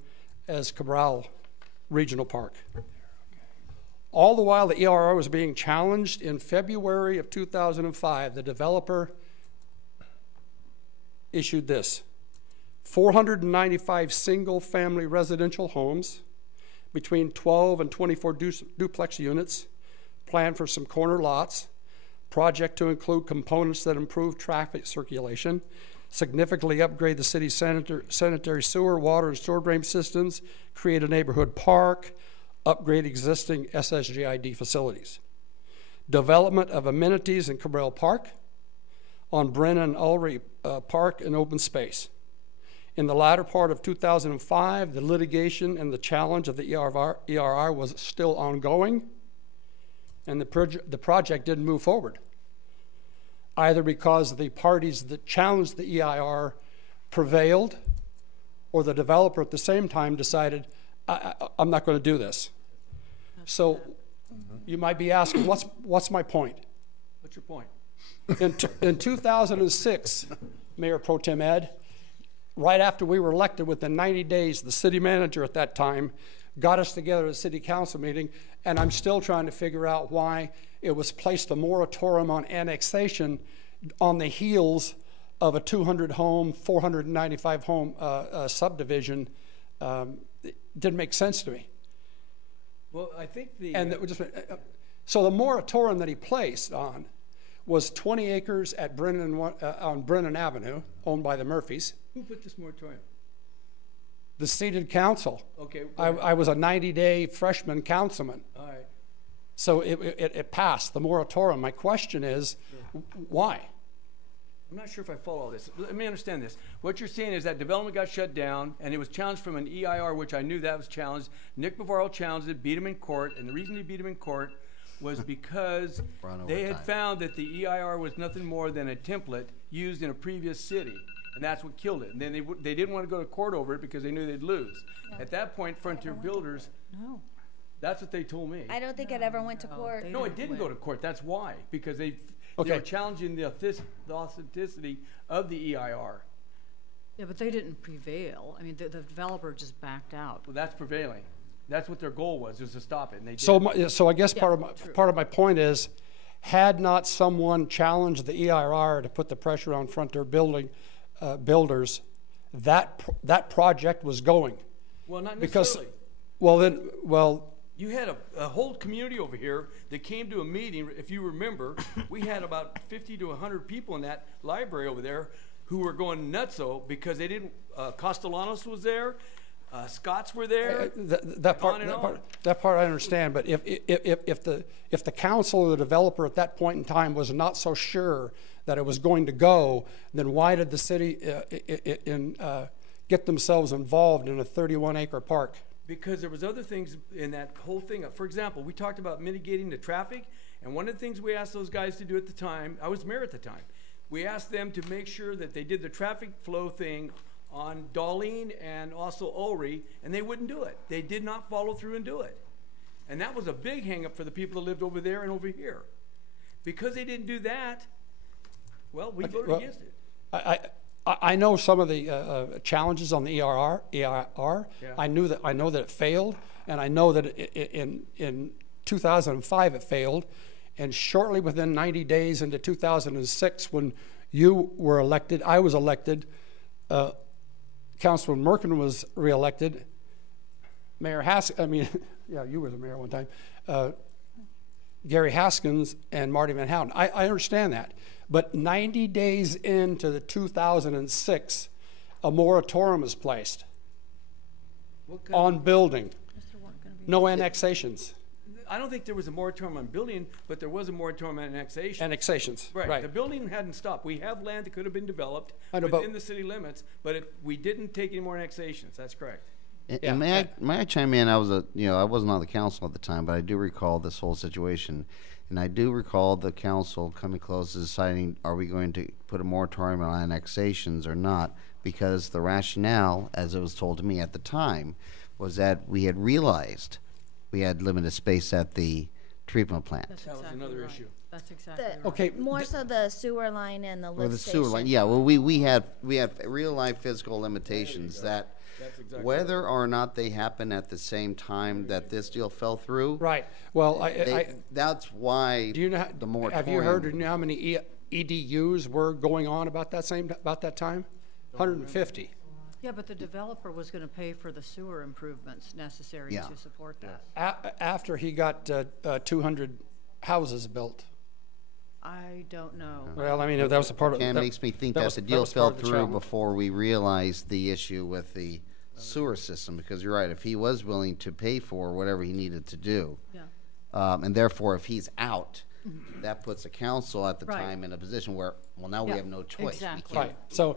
as Cabral Regional Park. All the while the EIR was being challenged, in February of 2005, the developer issued this: 495 single-family residential homes between 12 and 24 duplex units, planned for some corner lots, project to include components that improve traffic circulation, significantly upgrade the city's sanitary sewer, water, and storm drain systems, create a neighborhood park, upgrade existing SSGID facilities. Development of amenities in Cabral Park, on Brennan and Ulrey Park and open space. In the latter part of 2005, the litigation and the challenge of the EIR was still ongoing, and the project didn't move forward, either because the parties that challenged the EIR prevailed, or the developer at the same time decided, I'm not going to do this. So you might be asking, what's my point? What's your point? In 2006, Mayor Pro Tem Ed, right after we were elected, within 90 days, the city manager at that time got us together at a city council meeting, and I'm still trying to figure out why it was placed a moratorium on annexation on the heels of a 200-home, 495-home subdivision. It didn't make sense to me. Well, I think the... So the moratorium that he placed on was 20 acres at on Brennan Avenue, owned by the Murphys. Who put this moratorium? The seated council. Okay. I was a 90-day freshman councilman. All right. So it passed, the moratorium. My question is, why? I'm not sure if I follow this. Let me understand this. What you're saying is that development got shut down, and it was challenged from an EIR, which I knew that was challenged. Nick Bavaro challenged it, beat him in court, and the reason he beat him in court was because they had found that the EIR was nothing more than a template used in a previous city. And that's what killed it. And then they didn't want to go to court over it because they knew they'd lose. At that point, Frontier Builders, No. that's what they told me. I don't think it ever went to court. No, it didn't go to court. That's why. Because they Okay. were challenging the authenticity of the EIR. Yeah, but they didn't prevail. I mean, the developer just backed out. Well, that's prevailing. That's what their goal was to stop it. And they did. So I guess Yeah, part of my point is, had not someone challenged the EIR to put the pressure on Frontier Builders, that project was going. Well, not Because, necessarily. You had a whole community over here that came to a meeting. If you remember, we had about 50 to 100 people in that library over there who were going nutso because they didn't. Castellanos was there. Scots were there. That part I understand. But if the council or the developer at that point in time was not so sure that it was going to go, then why did the city get themselves involved in a 31-acre park? Because there was other things in that whole thing. For example, we talked about mitigating the traffic, and one of the things we asked those guys to do at the time, I was mayor at the time, we asked them to make sure that they did the traffic flow thing on Darlene and also Ulrey, and they wouldn't do it. They did not follow through and do it. And that was a big hang-up for the people that lived over there and over here. Because they didn't do that, well, we voted against it. I know some of the challenges on the EIR. Yeah. I know that it failed, and I know that in 2005 it failed, and shortly within 90 days into 2006, when you were elected, I was elected. Councilman Merkin was reelected. Mayor you were the mayor one time. Gary Haskins and Marty Van Houten. I understand that. But 90 days into the 2006, a moratorium is placed on building. No annexations. I don't think there was a moratorium on building, but there was a moratorium on annexation. Annexations, right. The building hadn't stopped. We have land that could have been developed within the city limits, but we didn't take any more annexations. That's correct. And may I chime in? I wasn't on the council at the time, but I do recall this whole situation. And I do recall the council coming close to deciding, are we going to put a moratorium on annexations or not? Because the rationale, as it was told to me at the time, was that we had realized we had limited space at the treatment plant. That was another issue. That's exactly right. Okay. More so the sewer line and the lift station. Sewer line, yeah. Well, we had real life physical limitations that exactly whether or not they happen at the same time that this deal fell through. Right. Well, that's why do you know, the moratorium. Have you heard how many EDUs were going on about that time? 150. Yeah, but the developer was going to pay for the sewer improvements necessary to support that. After he got 200 houses built. I don't know. Well, I mean, that was a part of it. It makes me think that the deal fell through before we realized the issue with the sewer system, because you're right, if he was willing to pay for whatever he needed to do, and therefore if he's out, that puts the council at the time in a position where, well, now we have no choice. Exactly. Right. So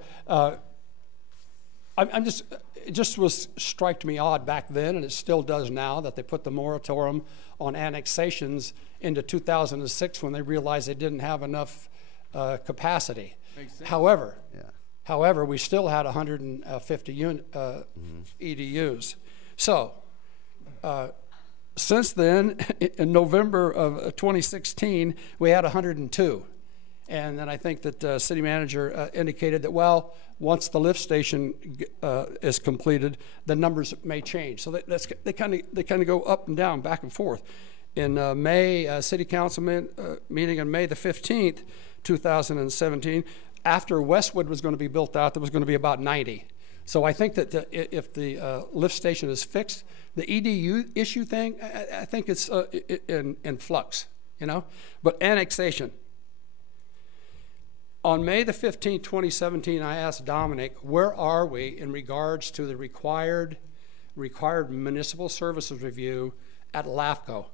it just was striked me odd back then, and it still does now, that they put the moratorium on annexations into 2006 when they realized they didn't have enough capacity. However, we still had 150 EDUs. So since then, in November of 2016, we had 102. And then I think that the city manager indicated that, well, once the lift station is completed, the numbers may change. So they kind of go up and down, back and forth. In May, city council meeting on May the 15th, 2017, after Westwood was going to be built out, there was going to be about 90. So I think that if the lift station is fixed, the EDU issue thing, I think it's in flux, But annexation. On May the 15th, 2017, I asked Dominic, where are we in regards to the required municipal services review at LAFCO?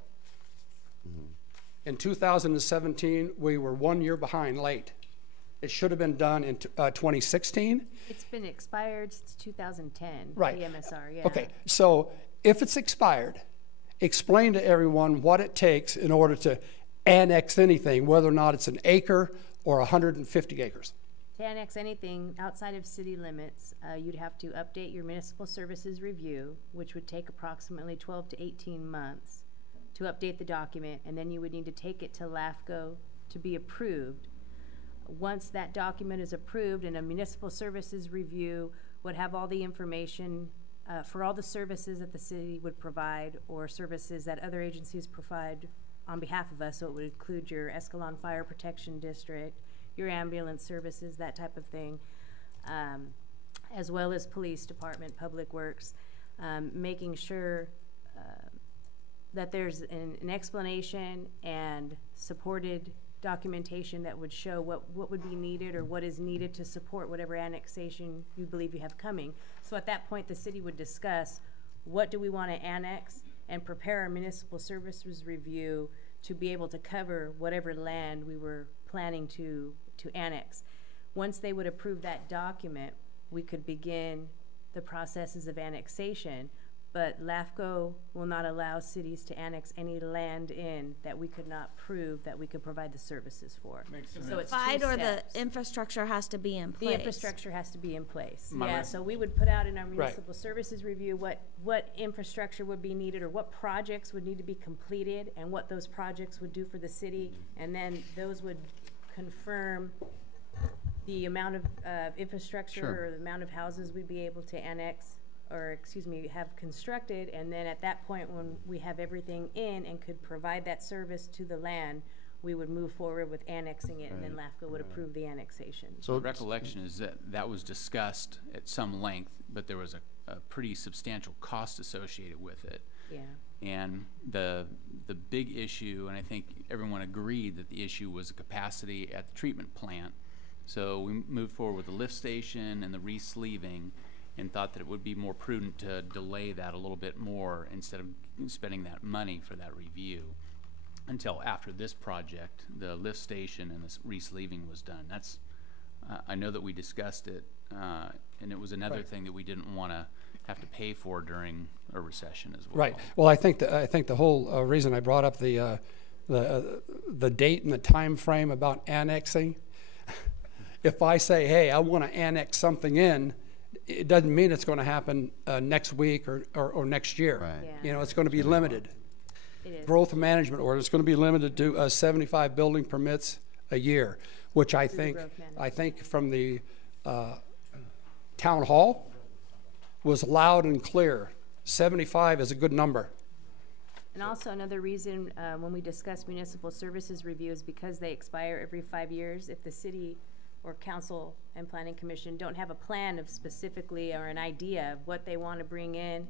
In 2017, we were 1 year behind, late. It should have been done in 2016. It's been expired since 2010. Right. The MSR, yeah. Okay, so if it's expired, explain to everyone what it takes in order to annex anything, whether or not it's an acre or 150 acres. To annex anything outside of city limits, you'd have to update your municipal services review, which would take approximately 12 to 18 months to update the document, and then you would need to take it to LAFCO to be approved. Once that document is approved, and a municipal services review would have all the information for all the services that the city would provide or services that other agencies provide on behalf of us. So it would include your Escalon Fire Protection District, your ambulance services, that type of thing, as well as police department, public works, making sure that there's an explanation and supported documentation that would show what would be needed or what is needed to support whatever annexation you believe you have coming. So at that point, the city would discuss what do we want to annex and prepare our municipal services review to be able to cover whatever land we were planning to annex. Once they would approve that document, we could begin the processes of annexation, but LAFCO will not allow cities to annex any land in that we could not prove that we could provide the services for. So it's two Or the steps. infrastructure has to be in place. The infrastructure has to be in place. Am I Yeah, right? so we would put out in our municipal services review what infrastructure would be needed or what projects would need to be completed and what those projects would do for the city. And then those would confirm the amount of infrastructure Sure. or the amount of houses we'd be able to annex or, excuse me, have constructed. And then at that point, when we have everything in and could provide that service to the land, we would move forward with annexing it, and then LAFCO would approve the annexation. So Recollection is that that was discussed at some length, but there was a pretty substantial cost associated with it. Yeah. And the big issue, and I think everyone agreed that the issue was the capacity at the treatment plant. So we moved forward with the lift station and the re-sleeving and thought that it would be more prudent to delay that a little bit more instead of spending that money for that review until after this project, the lift station and this re-sleeving was done. That's, I know that we discussed it, and it was another thing that we didn't want to have to pay for during a recession as well. Right. Well, I think the whole reason I brought up the date and the time frame about annexing, if I say, hey, I want to annex something in, it doesn't mean it's going to happen next week or next year. Right. Yeah. You know, it's going to be limited. It is. Growth management order is going to be limited to 75 building permits a year, which I think from the town hall was loud and clear. 75 is a good number. And also another reason when we discuss municipal services reviews, because they expire every 5 years, if the city or council and planning commission don't have a plan of specifically or an idea of what they want to bring in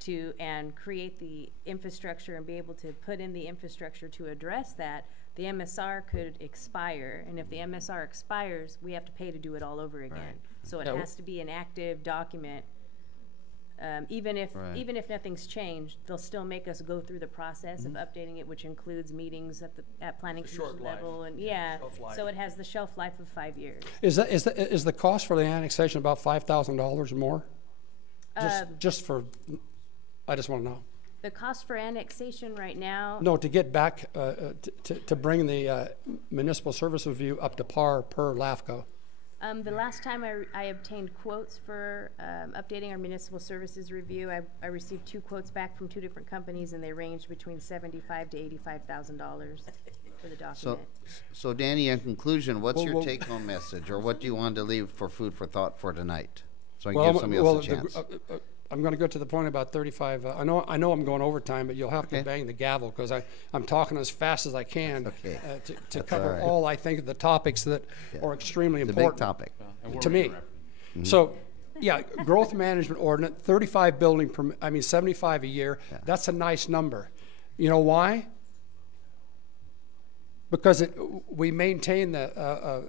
to and create the infrastructure and be able to put in the infrastructure to address that, the MSR could expire. And if the MSR expires, we have to pay to do it all over again. Right. So it Yeah. has to be an active document. Even if nothing's changed, they'll still make us go through the process of updating it, which includes meetings at planning It's a short commission life. level, and Shelf life. so it has the shelf life of 5 years. Is the cost for the annexation about $5,000 or more? Just for, I just want to know. The cost for annexation right now, No, to get back, to bring the municipal service review up to par per LAFCO. the last time I obtained quotes for updating our municipal services review, I received 2 quotes back from 2 different companies, and they ranged between $75,000 to $85,000 for the document. So Danny, in conclusion, what's Well, your well- take-home message, or what do you want to leave for food for thought for tonight? So I can give somebody else a chance. I'm going to go to the point about 35. I know I'm going overtime, but you'll have to bang the gavel because I'm talking as fast as I can Okay. to That's cover all right. all I think of the topics that are extremely It's a important big topic. to me. So, yeah, growth management ordinance, 35 building permit. 75 a year. Yeah. That's a nice number. You know why? Because we maintain a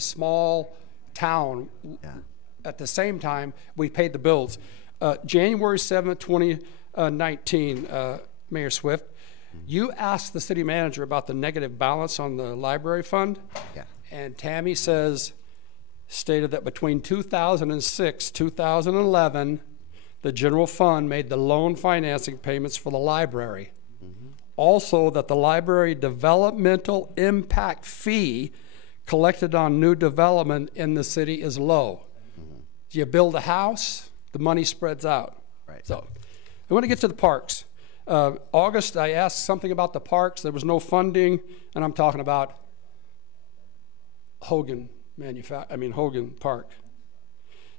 small town. Yeah. At the same time, we paid the bills. January 7th, 2019, Mayor Swift, you asked the city manager about the negative balance on the library fund. Yeah. And Tammy stated that between 2006, 2011, the general fund made the loan financing payments for the library. Also, that the library developmental impact fee collected on new development in the city is low. You build a house, the money spreads out. Right. So I want to get to the parks. August, I asked something about the parks. There was no funding, and I'm talking about Hogan Park.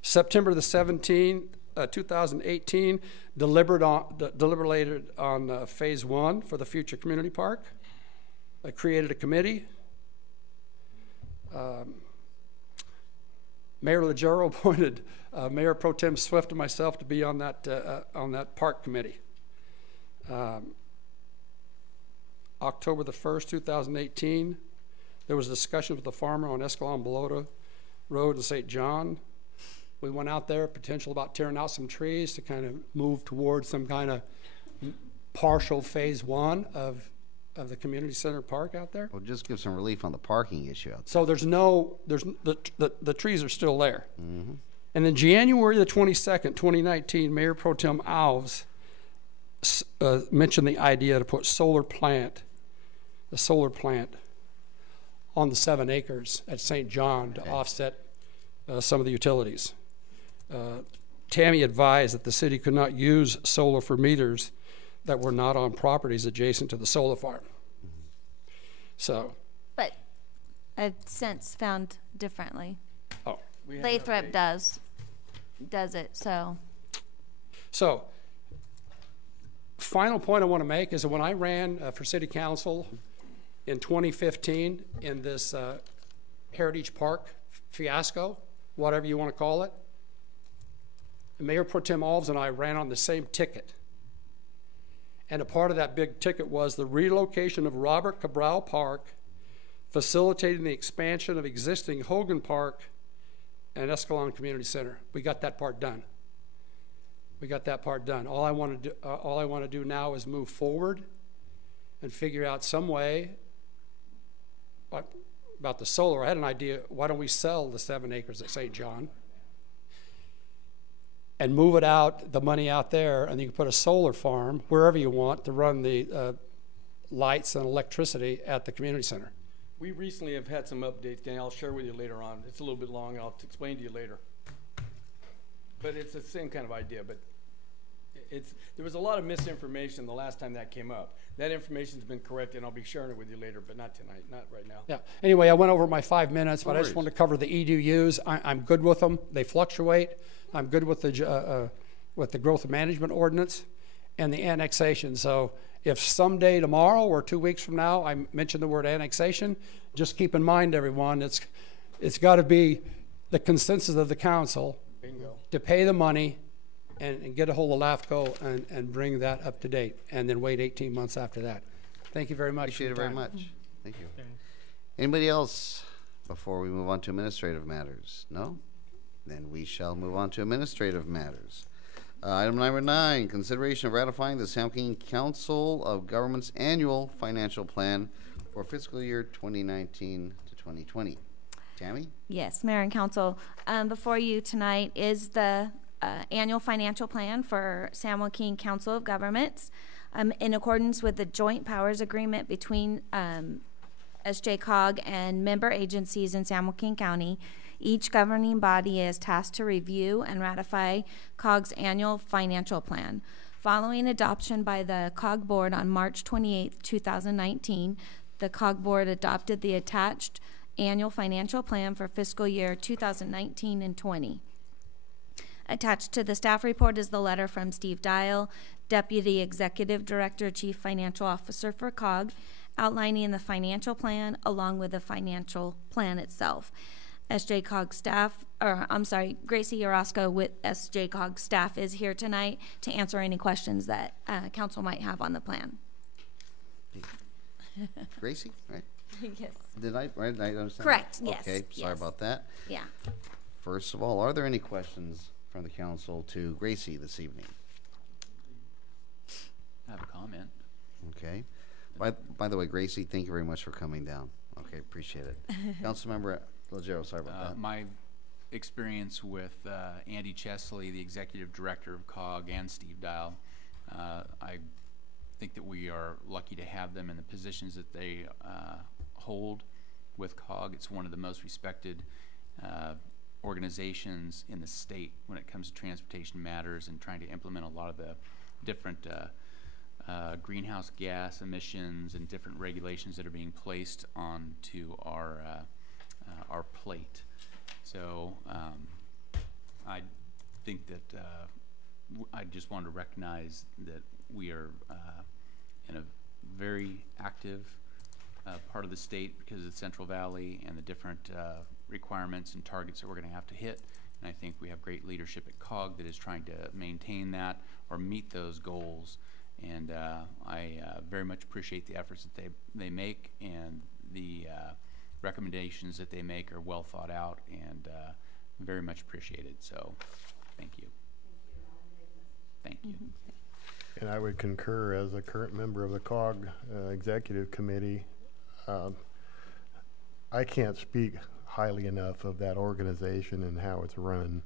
September the 17th, 2018, deliberated on phase 1 for the future community park. I created a committee. Mayor Legero appointed Mayor Pro Tem Swift and myself to be on that park committee. October the 1st, 2018, there was a discussion with the farmer on Escalon Balota Road in St. John. We went out there, potential about tearing out some trees to kind of move towards some kind of partial phase 1 of the community center park out there. Well, just give some relief on the parking issue out there. So the trees are still there. Mm-hmm. And then January the 22nd, 2019, Mayor Pro Tem Alves mentioned the idea to put a solar plant on the 7 acres at St. John to offset some of the utilities. Tammy advised that the city could not use solar for meters that were not on properties adjacent to the solar farm. So. But since found differently. Oh. Lathrop does it, so. So, final point I want to make is that when I ran for city council in 2015 in this Heritage Park fiasco, whatever you want to call it, Mayor Pro Tem Alves and I ran on the same ticket. And a part of that big ticket was the relocation of Robert Cabral Park, facilitating the expansion of existing Hogan Park and Escalon Community Center. We got that part done. All I want to do now is move forward and figure out some way about the solar. I had an idea. Why don't we sell the 7 acres at St. John and move it out, the money out there, and you can put a solar farm wherever you want to run the lights and electricity at the community center. We recently have had some updates, Danny. I'll share with you later on. It's a little bit long. I'll explain to you later. But it's the same kind of idea. But there was a lot of misinformation the last time that came up. That information's been corrected, and I'll be sharing it with you later, but not tonight, not right now. Yeah. Anyway, I went over my 5 minutes, but I just wanted to cover the EDUs. I'm good with them. They fluctuate. I'm good with the growth management ordinance and the annexation. So if someday tomorrow or 2 weeks from now I mention the word annexation, just keep in mind, everyone, it's got to be the consensus of the council. Bingo. To pay the money and get a hold of LAFCO and bring that up to date, and then wait 18 months after that. Thank you very much. Appreciate it very much. Thank you. Anybody else before we move on to administrative matters? No? Then we shall move on to administrative matters. Item number 9, consideration of ratifying the San Joaquin Council of Governments annual financial plan for fiscal year 2019 to 2020. Tammy? Yes, Mayor and Council. Before you tonight is the annual financial plan for San Joaquin Council of Governments in accordance with the joint powers agreement between SJCOG and member agencies in San Joaquin County. Each governing body is tasked to review and ratify COG's annual financial plan. Following adoption by the COG board on March 28, 2019, the COG board adopted the attached annual financial plan for fiscal year 2019 and 20. Attached to the staff report is the letter from Steve Dial, Deputy Executive Director, Chief Financial Officer for COG, outlining the financial plan along with the financial plan itself. SJCOG staff, Gracie Orozco with SJCOG staff is here tonight to answer any questions that council might have on the plan. Gracie, right? Yes. Did I understand? Correct, yes. Okay, sorry about that. Yeah. First of all, are there any questions from the council to Gracie this evening? I have a comment. Okay. By the way, Gracie, thank you very much for coming down. Okay, appreciate it. Councilmember Legero, sorry about that. My experience with Andy Chesley, the Executive Director of COG, and Steve Dial, I think that we are lucky to have them in the positions that they hold. with COG. It's one of the most respected organizations in the state when it comes to transportation matters and trying to implement a lot of the different greenhouse gas emissions and different regulations that are being placed onto our plate. So I think that I just wanted to recognize that we are in a very active part of the state because of the Central Valley and the different requirements and targets that we're going to have to hit. And I think we have great leadership at COG that is trying to maintain that or meet those goals. And I very much appreciate the efforts that they make, and the recommendations that they make are well thought out and very much appreciated. So thank you. Thank you. And I would concur as a current member of the COG Executive Committee. I can't speak highly enough of that organization and how it's run,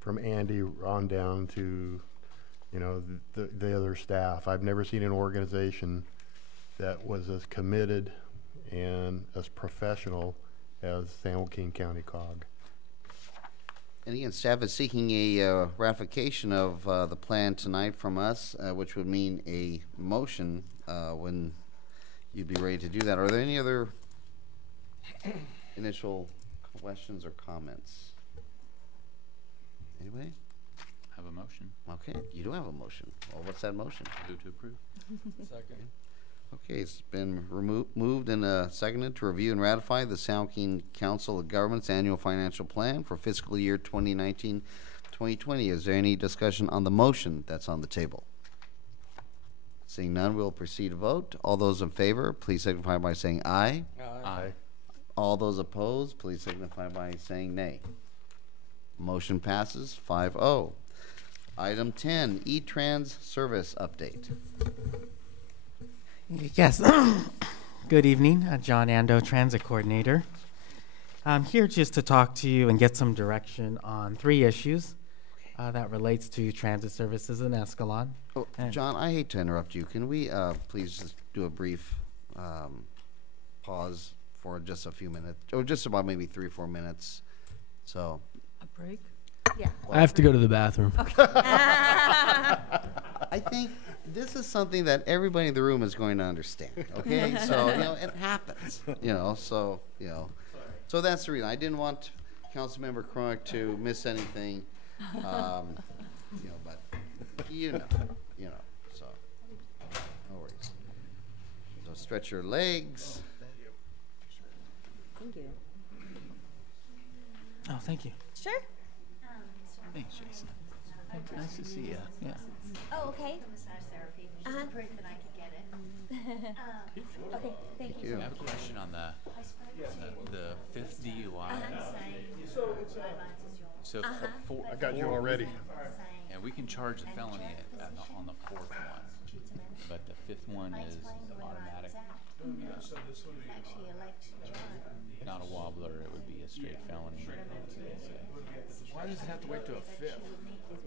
from Andy on down to, you know, the other staff. I've never seen an organization that was as committed and as professional as San Joaquin County COG. And again, staff is seeking a ratification of the plan tonight from us, which would mean a motion when you'd be ready to do that. Are there any other initial questions or comments? Anybody? Have a motion. Okay, you do have a motion. Well, what's that motion? Move to approve. Second. Okay, it's been moved and seconded to review and ratify the San Joaquin Council of Governments Annual Financial Plan for fiscal year 2019-2020. Is there any discussion on the motion that's on the table? Seeing none, we'll proceed to vote. All those in favor, please signify by saying aye. Aye. All those opposed, please signify by saying nay. Motion passes 5-0. Item 10, E-Trans Service Update. Yes. Good evening. John Ando, Transit Coordinator. I'm here just to talk to you and get some direction on 3 issues that relates to transit services in Escalon. Oh, John, I hate to interrupt you. Can we please just do a brief pause for just a few minutes, or just about maybe 3 or 4 minutes? So. A break? Yeah. I have to go to the bathroom. Okay. I think this is something that everybody in the room is going to understand, okay? So, you know, it happens, so that's the reason. I didn't want Councilmember Croak to miss anything, but, so, no worries. So stretch your legs. Thank you. Oh, thank you. Sure. Thanks, Jason. Nice to see you. Yeah. Oh, okay. Just print that I could get it. Okay, thank you. I have a question on the 5th DUI. So I got you already. And we can charge a felony on the 4th one, but the 5th one is automatic. Not a wobbler, it would be a straight felony. Why does it have to wait till a 5th?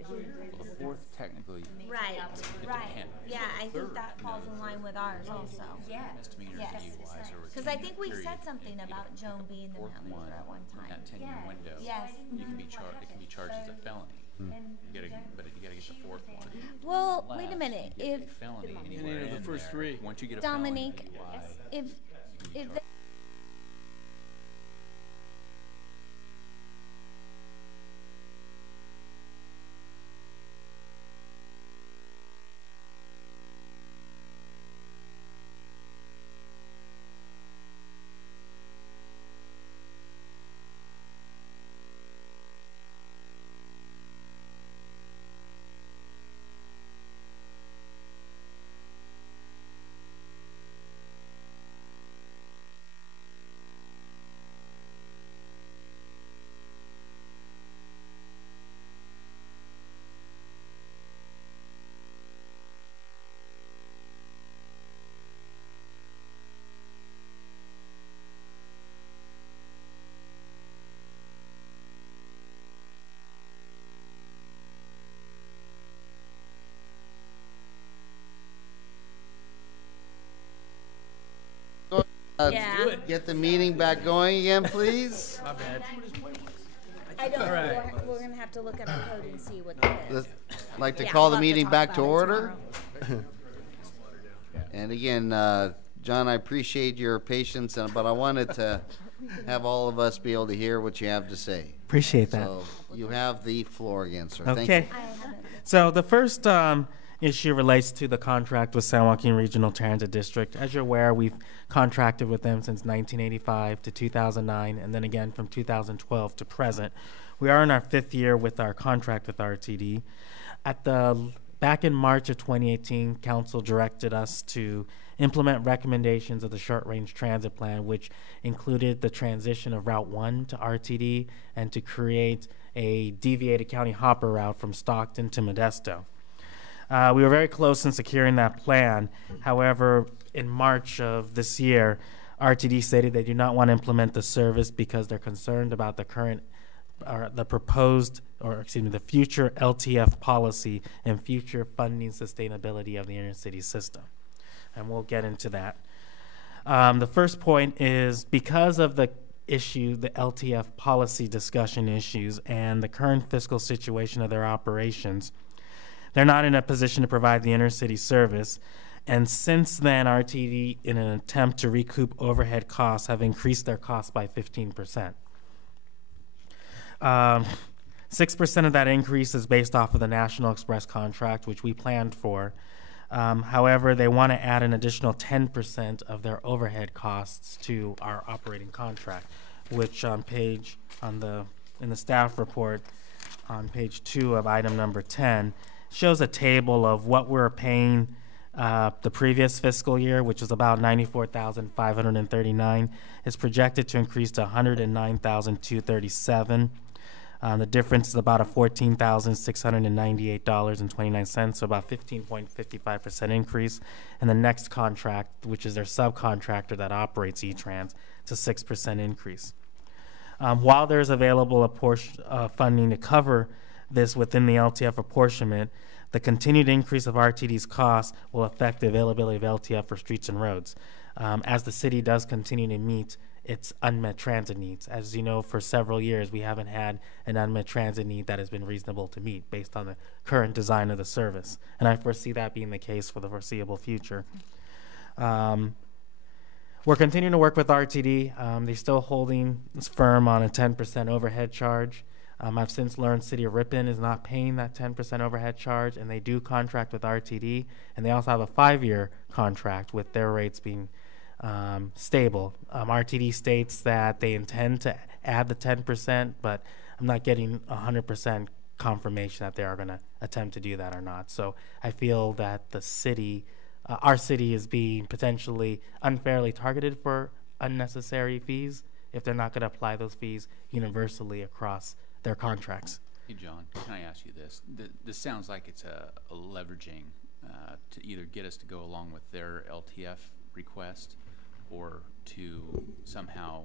Well, the 4th technically. Right, it right. depends. Yeah, I think that falls in line with ours also. Misdemeanors Yes. and DUIs are Because I retained think we period. said something about Joan being the Fourth manager at one time. That 10-year window. Yes. You can be charged. It can be charged as a felony. But you gotta get the 4th one. Well, Unless wait a minute. you get If a felony Any anywhere of the in first there, 3. Once you get a Dominique, felony DUI, if you can be if charged. Yeah. get the meeting back going again, please? My bad. I don't. All right. We're gonna have to look at our code and see what that is. Let's- Like to Yeah, call we'll the have to meeting talk back about to it order? tomorrow. And again, John, I appreciate your patience, but I wanted to have all of us be able to hear what you have to say. Appreciate that. So you have the floor again, sir. Thank Okay. you. So the first issue relates to the contract with San Joaquin Regional Transit District. As you're aware, we've contracted with them since 1985 to 2009, and then again from 2012 to present. We are in our 5th year with our contract with RTD. Back in March of 2018, Council directed us to implement recommendations of the short-range transit plan, which included the transition of Route 1 to RTD and to create a deviated county hopper route from Stockton to Modesto. We were very close in securing that plan. However, in March of this year, RTD stated they do not want to implement the service because they're concerned about the future LTF policy and future funding sustainability of the inner city system. And we'll get into that. The first point is because of the issue, the LTF policy discussion issues, and the current fiscal situation of their operations, they're not in a position to provide the inner city service. And since then, RTD, in an attempt to recoup overhead costs, have increased their costs by 15%. 6% of that increase is based off of the National Express contract, which we planned for. However, they want to add an additional 10% of their overhead costs to our operating contract, which in the staff report on page 2 of item number 10 shows a table of what we're paying the previous fiscal year, which was about $94,539, is projected to increase to $109,237. The difference is about a $14,698.29, so about 15.55% increase. And the next contract, which is their subcontractor that operates E-Trans, it's a 6% increase. While there's available funding to cover this within the LTF apportionment, the continued increase of RTD's costs will affect the availability of LTF for streets and roads, as the city does continue to meet its unmet transit needs. As you know, for several years, we haven't had an unmet transit need that has been reasonable to meet based on the current design of the service. And I foresee that being the case for the foreseeable future. We're continuing to work with RTD. They're still holding firm on a 10% overhead charge. I've since learned City of Ripon is not paying that 10% overhead charge, and they do contract with RTD, and they also have a 5-year contract with their rates being stable. RTD states that they intend to add the 10%, but I'm not getting 100% confirmation that they are going to attempt to do that or not. So I feel that the city, our city, is being potentially unfairly targeted for unnecessary fees if they're not going to apply those fees universally across their contracts. Hey, John, can I ask you this? This sounds like it's a leveraging to either get us to go along with their LTF request or to somehow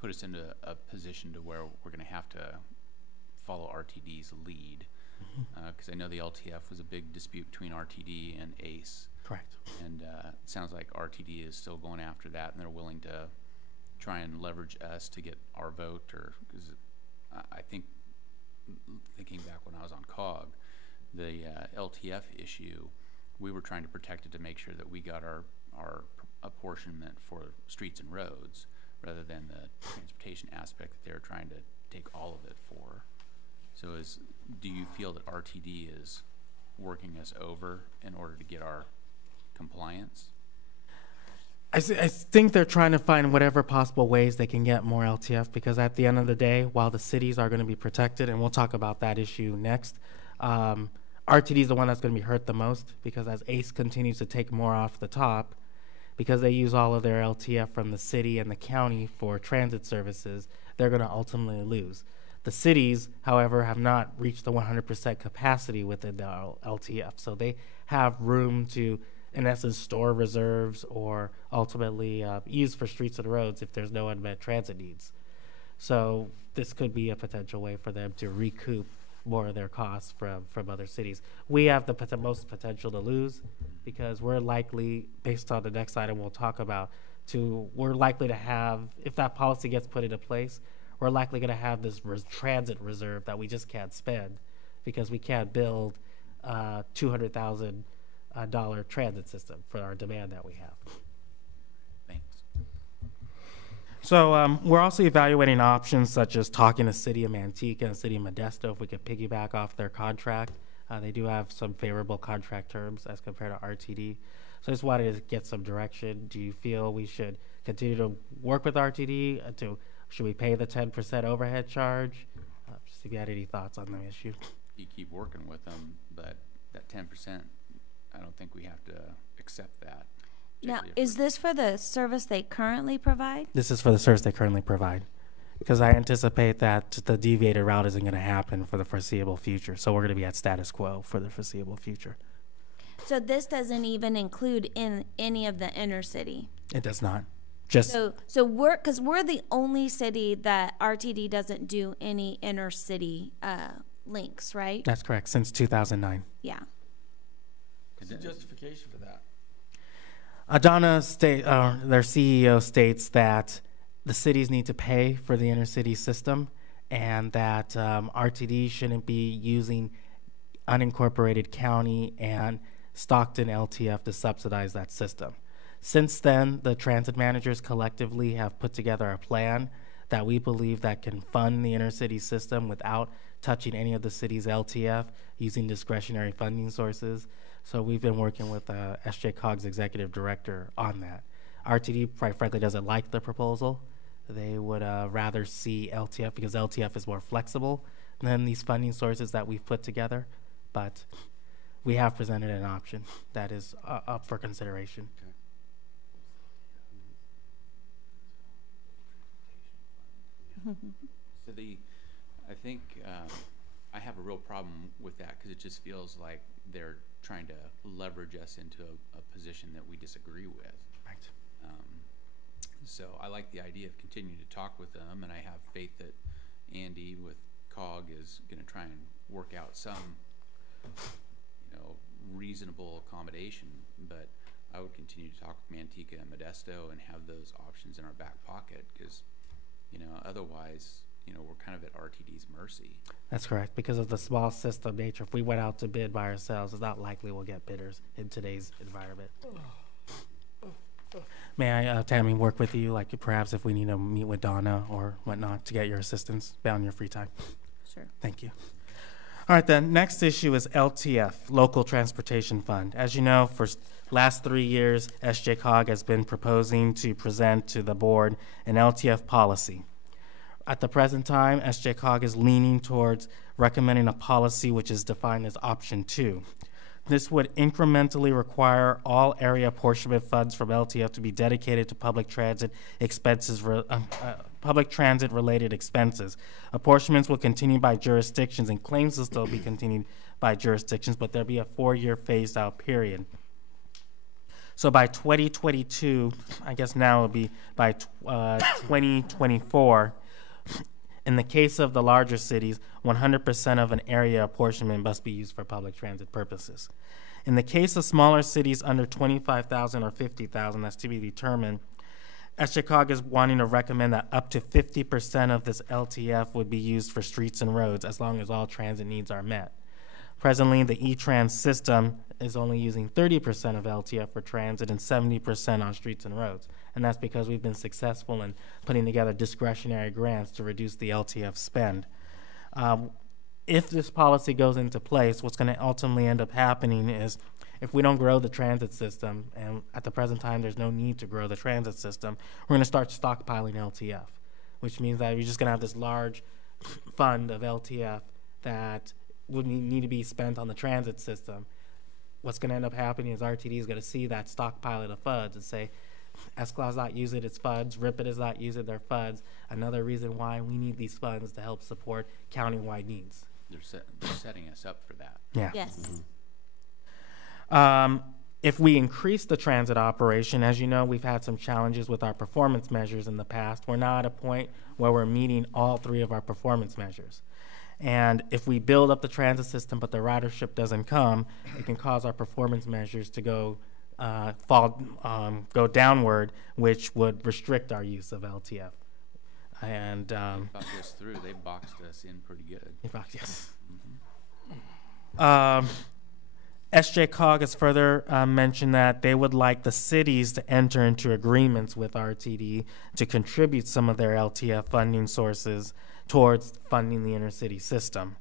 put us into a position to where we're going to have to follow RTD's lead. Because I know the LTF was a big dispute between RTD and ACE. Correct. And it sounds like RTD is still going after that, and they're willing to try and leverage us to get our vote. Or because I think, thinking back when I was on COG, the LTF issue, we were trying to protect it to make sure that we got our apportionment for streets and roads, rather than the transportation aspect that they're trying to take all of it for. So do you feel that RTD is working us over in order to get our compliance? I think they're trying to find whatever possible ways they can get more LTF, because at the end of the day, while the cities are going to be protected, and we'll talk about that issue next, RTD is the one that's going to be hurt the most, because as ACE continues to take more off the top, because they use all of their LTF from the city and the county for transit services, they're going to ultimately lose. The cities, however, have not reached the 100% capacity within the LTF, so they have room to, in essence, store reserves or ultimately use for streets and roads if there's no unmet transit needs. So this could be a potential way for them to recoup more of their costs from other cities. We have the most potential to lose, because we're likely, based on the next item we'll talk about, we're likely to have, if that policy gets put into place, we're likely going to have this transit reserve that we just can't spend because we can't build $200,000 transit system for our demand that we have. Thanks. So we're also evaluating options such as talking to City of Manteca and City of Modesto if we could piggyback off their contract. They do have some favorable contract terms as compared to RTD. So I just wanted to get some direction. Do you feel we should continue to work with RTD? Should we pay the 10% overhead charge? Just if you had any thoughts on the issue. You keep working with them, but that 10%, I don't think we have to accept that. Now, is this for the service they currently provide? This is for the service they currently provide. Because I anticipate that the deviated route isn't going to happen for the foreseeable future. So we're going to be at status quo for the foreseeable future. So this doesn't even include in any of the inner city? It does not. Just so we're the only city that RTD doesn't do any inner city links, right? That's correct, since 2009. Yeah. What's the justification for that? Adana their CEO states that the cities need to pay for the inner city system and that RTD shouldn't be using unincorporated county and Stockton LTF to subsidize that system. Since then, the transit managers collectively have put together a plan that we believe that can fund the inner city system without touching any of the city's LTF using discretionary funding sources. So we've been working with SJCOG's executive director on that. RTD, quite frankly, doesn't like the proposal. They would rather see LTF because LTF is more flexible than these funding sources that we've put together. But we have presented an option that is up for consideration. Okay. So I think I have a real problem with that because it just feels like they're trying to leverage us into a position that we disagree with. Right. So I like the idea of continuing to talk with them, and I have faith that Andy with COG is going to try and work out some, reasonable accommodation. But I would continue to talk with Manteca and Modesto and have those options in our back pocket because, otherwise, we're kind of at RTD's mercy. That's correct. Because of the small system nature, if we went out to bid by ourselves, it's not likely we'll get bidders in today's environment. May I, Tammy, work with you, like perhaps if we need to meet with Donna or whatnot to get your assistance on your free time? Sure. Thank you. All right, the next issue is LTF, Local Transportation Fund. As you know, for last 3 years, SJCOG has been proposing to present to the board an LTF policy. At the present time, SJCOG is leaning towards recommending a policy which is defined as option 2. This would incrementally require all area apportionment funds from LTF to be dedicated to public transit expenses, public transit related expenses. Apportionments will continue by jurisdictions and claims will still be continued by jurisdictions, but there'll be a 4-year phased out period. So by 2022, I guess now it'll be by 2024, in the case of the larger cities, 100% of an area apportionment must be used for public transit purposes. In the case of smaller cities under 25,000 or 50,000, that's to be determined, SJCOG is wanting to recommend that up to 50% of this LTF would be used for streets and roads as long as all transit needs are met. Presently, the E-Trans system is only using 30% of LTF for transit and 70% on streets and roads. And that's because we've been successful in putting together discretionary grants to reduce the LTF spend. If this policy goes into place, what's going to ultimately end up happening is if we don't grow the transit system, and at the present time there's no need to grow the transit system, we're going to start stockpiling LTF, which means that you're just going to have this large fund of LTF that would need to be spent on the transit system. What's going to end up happening is RTD is going to see that stockpile of funds and say, Escalon's not using its funds, Ripon is not using their funds. Another reason why we need these funds to help support county-wide needs. They're setting us up for that. Yeah. Yes. If we increase the transit operation, as you know, we've had some challenges with our performance measures in the past. We're now at a point where we're meeting all 3 of our performance measures. And if we build up the transit system but the ridership doesn't come, it can cause our performance measures to go go downward, which would restrict our use of LTF. And Thought this through, they boxed us in pretty good. yes. SJCOG has further mentioned that they would like the cities to enter into agreements with RTD to contribute some of their LTF funding sources towards funding the inner city system.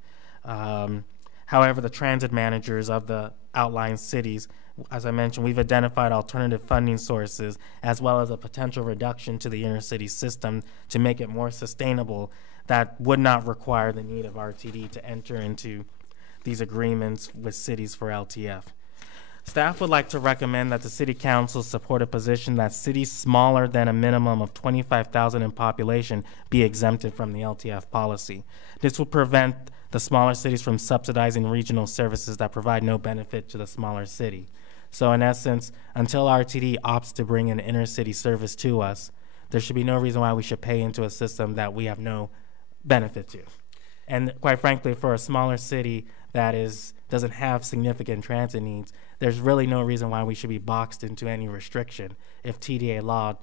However, the transit managers of the outlying cities, as I mentioned, we've identified alternative funding sources as well as a potential reduction to the inner city system to make it more sustainable that would not require the need of RTD to enter into these agreements with cities for LTF. Staff would like to recommend that the City Council support a position that cities smaller than a minimum of 25,000 in population be exempted from the LTF policy. This will prevent the smaller cities from subsidizing regional services that provide no benefit to the smaller city. So in essence, until RTD opts to bring an inner city service to us, there should be no reason why we should pay into a system that we have no benefit to. And quite frankly, for a smaller city that doesn't have significant transit needs, there's really no reason why we should be boxed into any restriction if TDA law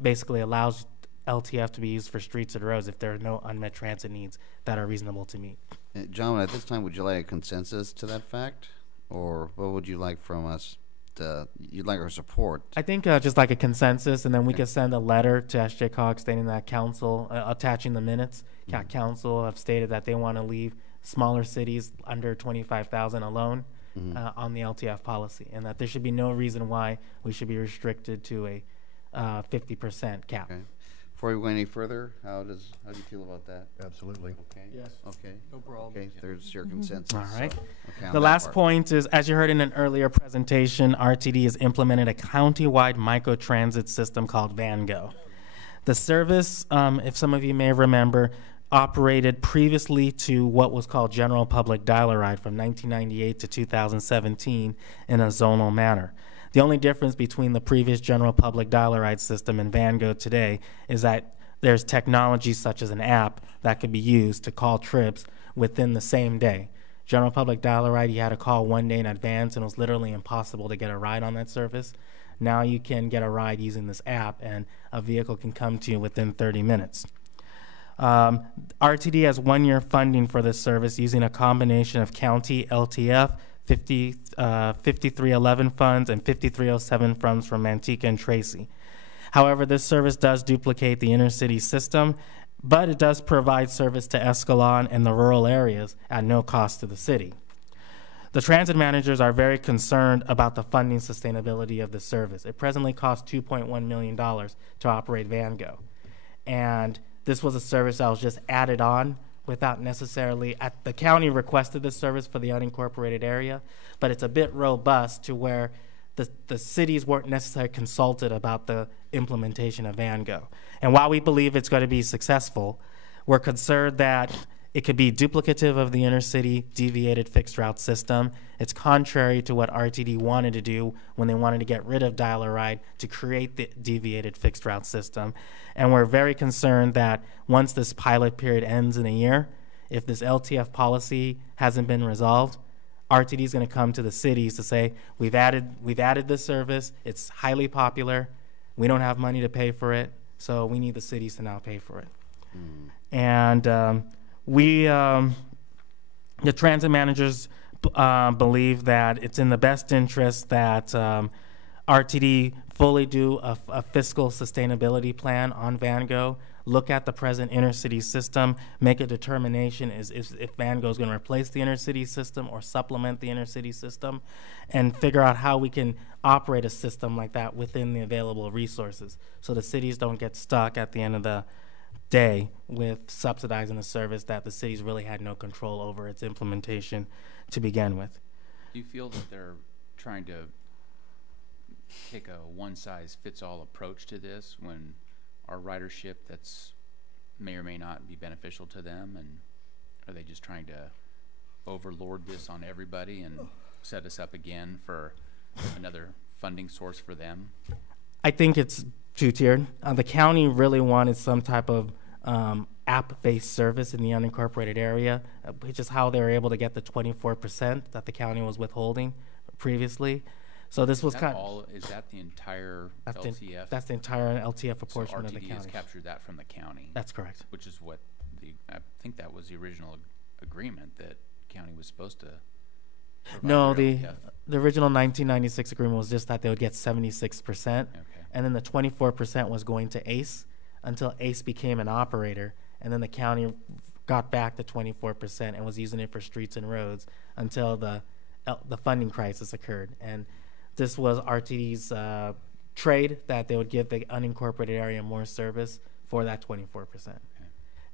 basically allows LTF to be used for streets and roads if there are no unmet transit needs that are reasonable to meet. John, at this time, would you like a consensus to that fact? Or what would you like from us? You'd like our support? I think just like a consensus, and then we could send a letter to SJCOG stating that council, attaching the minutes, council have stated that they want to leave smaller cities under 25,000 alone on the LTF policy, and that there should be no reason why we should be restricted to a 50% cap. Okay. Before we go any further, how do you feel about that? Absolutely. Okay. Yes. Okay. No problem. Okay. There's your consensus. All right. So, okay, on The that last part. point is, as you heard in an earlier presentation, RTD has implemented a county-wide microtransit system called VanGo. The service, if some of you may remember, operated previously to what was called General Public Dial-A-Ride from 1998 to 2017 in a zonal manner. The only difference between the previous General Public Dial-A-Ride system and VanGo today is that there's technology such as an app that could be used to call trips within the same day. General Public Dial-A-Ride, you had to call 1 day in advance, and it was literally impossible to get a ride on that service. Now you can get a ride using this app, and a vehicle can come to you within 30 minutes. RTD has 1-year funding for this service using a combination of county LTF, 5311 funds, and 5307 funds from Manteca and Tracy. However, this service does duplicate the inner city system, but it does provide service to Escalon and the rural areas at no cost to the city. The transit managers are very concerned about the funding sustainability of the service. It presently costs $2.1 million to operate VanGo. And this was a service that was just added on without necessarily, the county requested this service for the unincorporated area, but it's a bit robust to where the cities weren't necessarily consulted about the implementation of VanGo. And while we believe it's going to be successful, we're concerned that it could be duplicative of the inner city deviated fixed route system. It's contrary to what RTD wanted to do when they wanted to get rid of Dial-A-Ride to create the deviated fixed route system. And we're very concerned that once this pilot period ends in a year, if this LTF policy hasn't been resolved, RTD is going to come to the cities to say, we've added this service, it's highly popular, we don't have money to pay for it, so we need the cities to now pay for it. And the transit managers believe that it's in the best interest that RTD fully do a fiscal sustainability plan on VanGo, look at the present inner city system, make a determination if VanGo is going to replace the inner city system or supplement the inner city system, and figure out how we can operate a system like that within the available resources so the cities don't get stuck at the end of the day with subsidizing a service that the cities really had no control over its implementation to begin with. Do you feel that they're trying to take a one-size-fits-all approach to this when our ridership may or may not be beneficial to them, and are they just trying to overlord this on everybody and set us up again for another funding source for them? I think it's two-tiered. The county really wanted some type of app-based service in the unincorporated area, which is how they were able to get the 24% that the county was withholding previously. So this was Is kind. Is that the entire That's LTF? that's the entire LTF So apportionment of the RTD county. has captured that from the county. That's correct. Which is what I think that was the original agreement that county was supposed to. No, provide the their LTF. the original 1996 agreement was just that they would get 76%, Okay. and then the 24% was going to ACE until ACE became an operator, and then the county got back the 24% and was using it for streets and roads until the funding crisis occurred. And this was RTD's trade that they would give the unincorporated area more service for that 24%.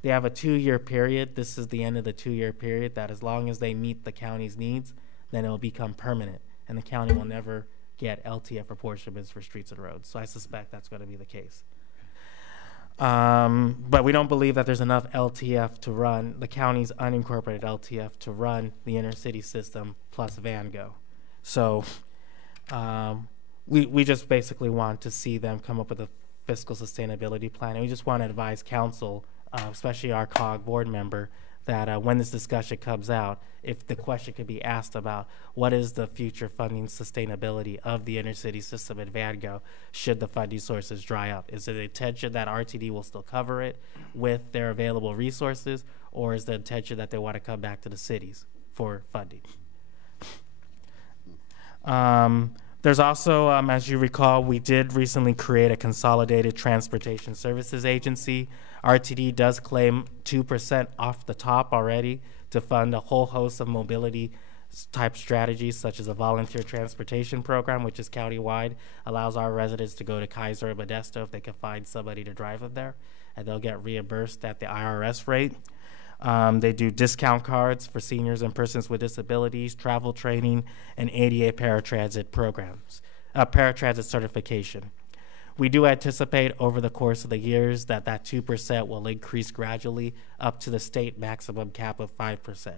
They have a 2-year period. This is the end of the 2-year period that as long as they meet the county's needs, then it will become permanent, and the county will never get LTF apportionments for streets and roads. So I suspect that's going to be the case. But we don't believe that there's enough LTF to run, the county's unincorporated LTF to run the inner city system plus Van Gogh. So we just basically want to see them come up with a fiscal sustainability plan. And we just want to advise council, especially our COG board member, that when this discussion comes out, if the question could be asked about what is the future funding sustainability of the inner city system at Van Gogh should the funding sources dry up? Is it the intention that RTD will still cover it with their available resources, or is the intention that they want to come back to the cities for funding? There's also, as you recall, we did recently create a consolidated transportation services agency. RTD does claim 2% off the top already to fund a whole host of mobility type strategies, such as a volunteer transportation program, which is countywide, allows our residents to go to Kaiser or Modesto if they can find somebody to drive them there, and they'll get reimbursed at the IRS rate. They do discount cards for seniors and persons with disabilities, travel training, and ADA paratransit programs, paratransit certification. We do anticipate over the course of the years that 2% will increase gradually up to the state maximum cap of 5%.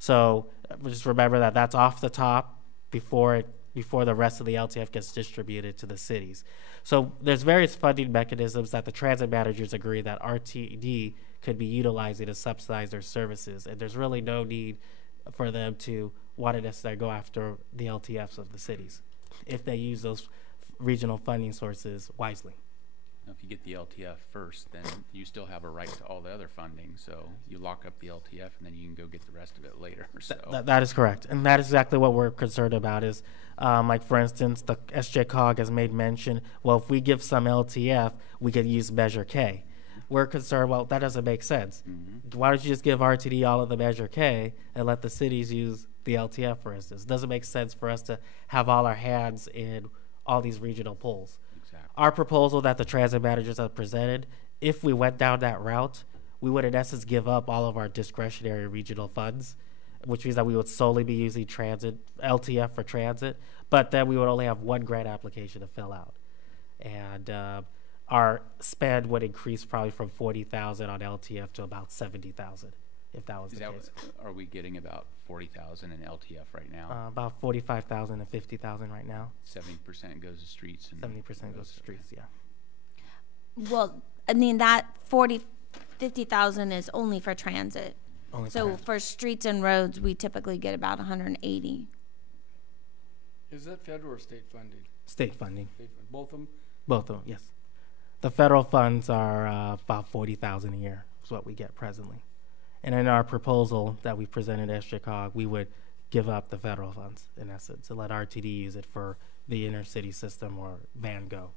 So just remember that that's off the top before the rest of the LTF gets distributed to the cities. So there's various funding mechanisms that the transit managers agree that RTD could be utilizing to subsidize their services, and there's really no need for them to want to necessarily go after the LTFs of the cities if they use those regional funding sources wisely. Now, if you get the LTF first, then you still have a right to all the other funding, so you lock up the LTF and then you can go get the rest of it later. So That is correct, and that is exactly what we're concerned about is, like for instance, the SJCOG has made mention, well, if we give some LTF, we could use Measure K. We're concerned, well, that doesn't make sense. Mm-hmm. Why don't you just give RTD all of the Measure K and let the cities use the LTF, for instance? It doesn't make sense for us to have all our hands in all these regional pools. Exactly. Our proposal that the transit managers have presented, if we went down that route, we would in essence give up all of our discretionary regional funds, which means that we would solely be using transit, LTF for transit, but then we would only have one grant application to fill out. And our spend would increase probably from 40,000 on LTF to about 70,000, if that was the case. Are we getting about 40,000 in LTF right now? About 45,000 and 50,000 right now. 70% goes to streets. And 70% goes to streets, yeah. Well, I mean, that 50,000 is only for transit. So for streets and roads, we typically get about 180. Is that federal or state funding? State funding. Both of them? Both of them, yes. The federal funds are about 40,000 a year is what we get presently. And in our proposal that we presented at SJCOG, we would give up the federal funds, in essence, and let RTD use it for the inner city system or Van Gogh.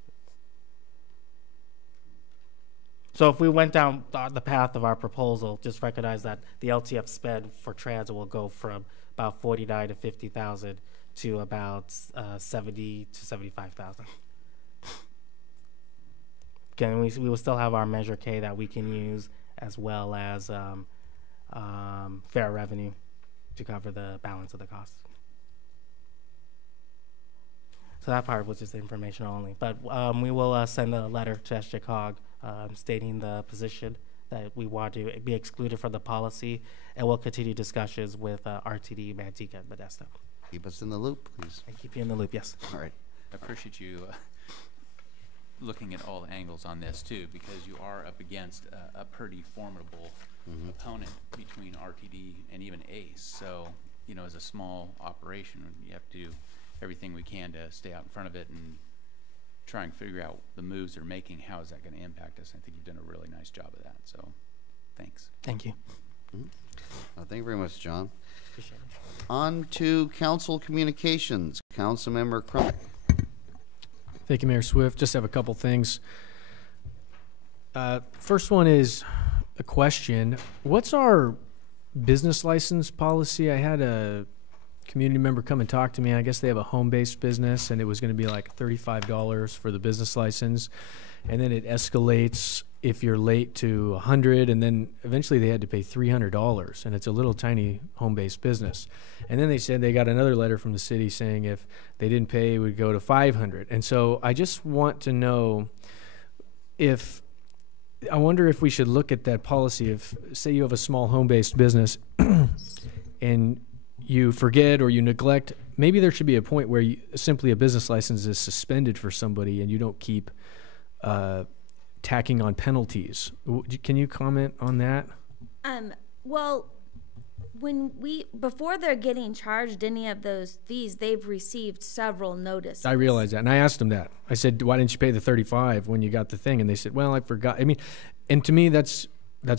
So if we went down the path of our proposal, just recognize that the LTF spend for transit will go from about 49 to 50,000 to about 70 to 75,000. Again, we will still have our Measure K that we can use, as well as fair revenue to cover the balance of the costs. So that part was just information only. But we will send a letter to SJCOG stating the position that we want to be excluded from the policy, and we'll continue discussions with RTD, Manteca, and Modesto. Keep us in the loop, please. And keep you in the loop, yes. All right. I appreciate you looking at all the angles on this too, because you are up against a pretty formidable opponent between RTD and even ACE. So, you know, as a small operation, you have to everything we can to stay out in front of it and try and figure out the moves they're making. How is that going to impact us? I think you've done a really nice job of that. So, thanks. Thank you. Thank you very much, John. Appreciate it. On to council communications. Councilmember Crumick. Thank you, Mayor Swift. Just have a couple things. First one is a question. What's our business license policy? I had a community member come and talk to me. I guess they have a home-based business, and it was going to be like $35 for the business license. And then it escalates if you're late to $100, and then eventually they had to pay $300, and it's a little tiny home-based business. And then they said they got another letter from the city saying if they didn't pay, it would go to $500. And so I just want to know I wonder if we should look at that policy. If, say, you have a small home-based business and you forget or you neglect, maybe there should be a point where simply a business license is suspended for somebody and you don't keep tacking on penalties. Can you comment on that? Well, before they're getting charged any of those fees, they've received several notices. I realize that, and I asked them that. I said, "Why didn't you pay the $35 when you got the thing?" And they said, "Well, I forgot." I mean, and to me, that's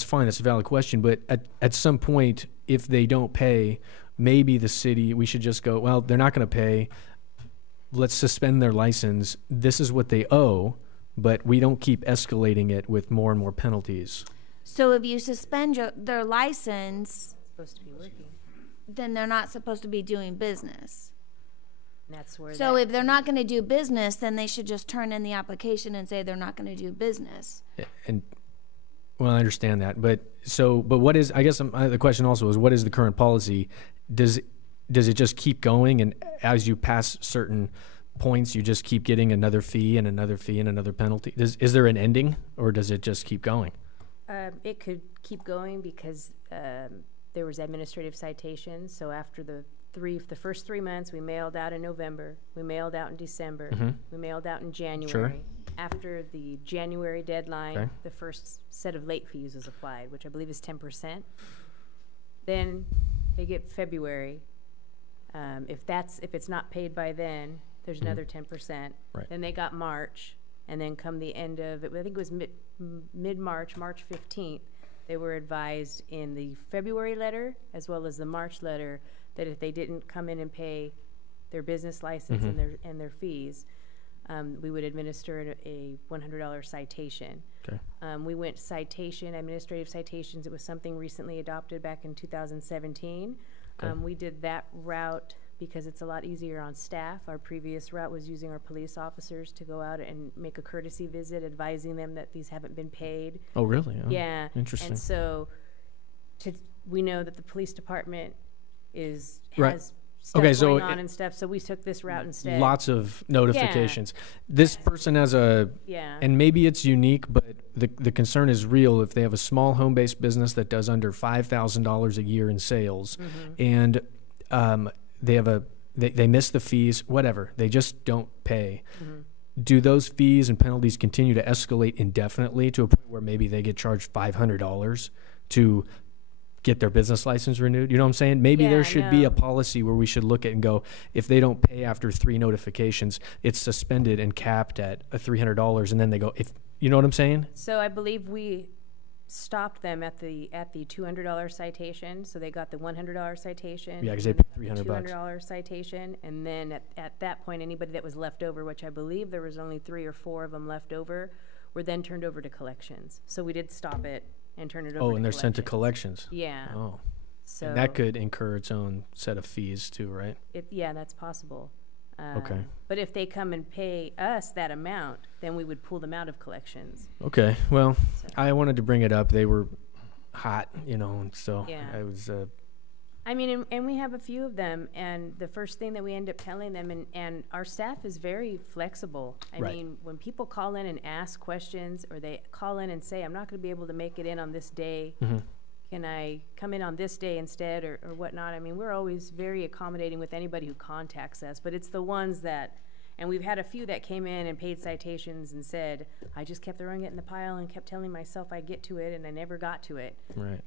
fine. That's a valid question. But at some point, if they don't pay, maybe the city, we should just go, well, they're not going to pay. Let's suspend their license. This is what they owe, but we don't keep escalating it with more and more penalties. So if you suspend their license, Supposed to be working. then they're not supposed to be doing business. And that's where. So if they're not going to do business, then they should just turn in the application and say they're not going to do business. And well, I understand that, but what is? I guess the question also is, what is the current policy? Does it just keep going, and as you pass certain points, you just keep getting another fee and another fee and another penalty? Is there an ending, or does it just keep going? It could keep going because there was administrative citations. So after the first 3 months, we mailed out in November, we mailed out in December, we mailed out in January. Sure. After the January deadline, Okay. the first set of late fees was applied, which I believe is 10%. Then they get February. If it's not paid by then, there's another 10%. Right. Then they got March, and then come the end of it, I think it was mid-March, March 15th, they were advised in the February letter as well as the March letter that if they didn't come in and pay their business license and their fees, we would administer a $100 citation. Okay. We went administrative citations. It was something recently adopted back in 2017. Okay. We did that route because it's a lot easier on staff. Our previous route was using our police officers to go out and make a courtesy visit, advising them that these haven't been paid. Oh, really? Oh, Yeah. interesting. And so we know that the police department has Right. stuff Okay, so going on and stuff, so we took this route instead. Lots of notifications. This person has and maybe it's unique, but the concern is real. If they have a small home-based business that does under $5,000 a year in sales, and they miss the fees, whatever, they just don't pay. Do those fees and penalties continue to escalate indefinitely to a point where maybe they get charged $500 to get their business license renewed? You know what I'm saying? Maybe there should be a policy where we should look at and go, if they don't pay after 3 notifications, it's suspended and capped at $300, and then they go, if you know what I'm saying? So I believe we stopped them at the $200 citation, so they got the $100 citation. Yeah, because they and paid then the $300. $200 citation, and then at that point, anybody that was left over, which I believe there was only 3 or 4 of them left over, were then turned over to collections. So we did stop it and turn it over. Oh, and they're sent to collections. Yeah. Oh. So And that could incur its own set of fees too, right? Yeah, that's possible. Okay. But if they come and pay us that amount, then we would pull them out of collections. Okay. Well, I wanted to bring it up. They were hot, and so Yeah. I was. I mean, and we have a few of them, and the first thing that we end up telling them, and our staff is very flexible. I Right. mean, when people call in and ask questions, or they call in and say, I'm not going to be able to make it in on this day, can I come in on this day instead, or whatnot? I mean, we're always very accommodating with anybody who contacts us, but it's the ones that, and we've had a few that came in and paid citations and said, I just kept throwing it in the pile and kept telling myself I'd get to it, and I never got to it. Right.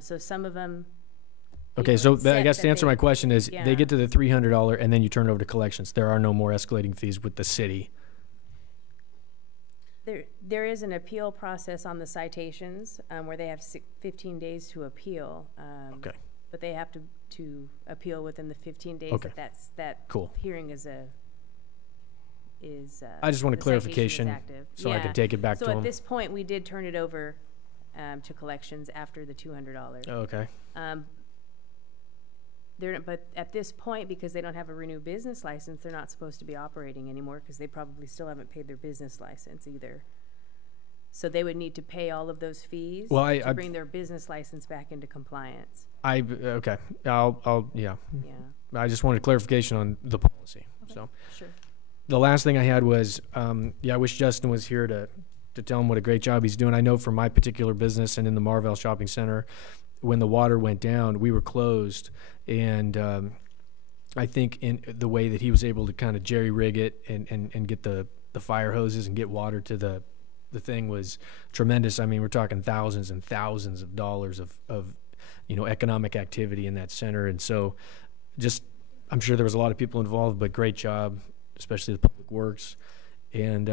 So some of them Okay, know, so it's set I guess that to answer they- my question is, yeah. they get to the $300 and then you turn it over to collections. There are no more escalating fees with the city. There is an appeal process on the citations, where they have 15 days to appeal. Okay. But they have to appeal within the 15 days Okay. that Cool. hearing is I just want a the citation is clarification active. so I Yeah. can take it back so to at them. this point, we did turn it over to collections after the $200. Okay. But at this point, because they don't have a renewed business license, they're not supposed to be operating anymore because they probably still haven't paid their business license either. So they would need to pay all of those fees to bring their business license back into compliance. Okay. I'll yeah. Yeah. I just wanted clarification on the policy. Okay, So sure. the last thing I had was, I wish Justin was here to tell him what a great job he's doing. I know for my particular business and in the Marvell Shopping Center, when the water went down, we were closed, and I think in the way that he was able to kind of jerry rig it and get the fire hoses and get water to the thing was tremendous. I mean, we're talking thousands and thousands of dollars of economic activity in that center, and so I'm sure there was a lot of people involved, but great job, especially the public works. And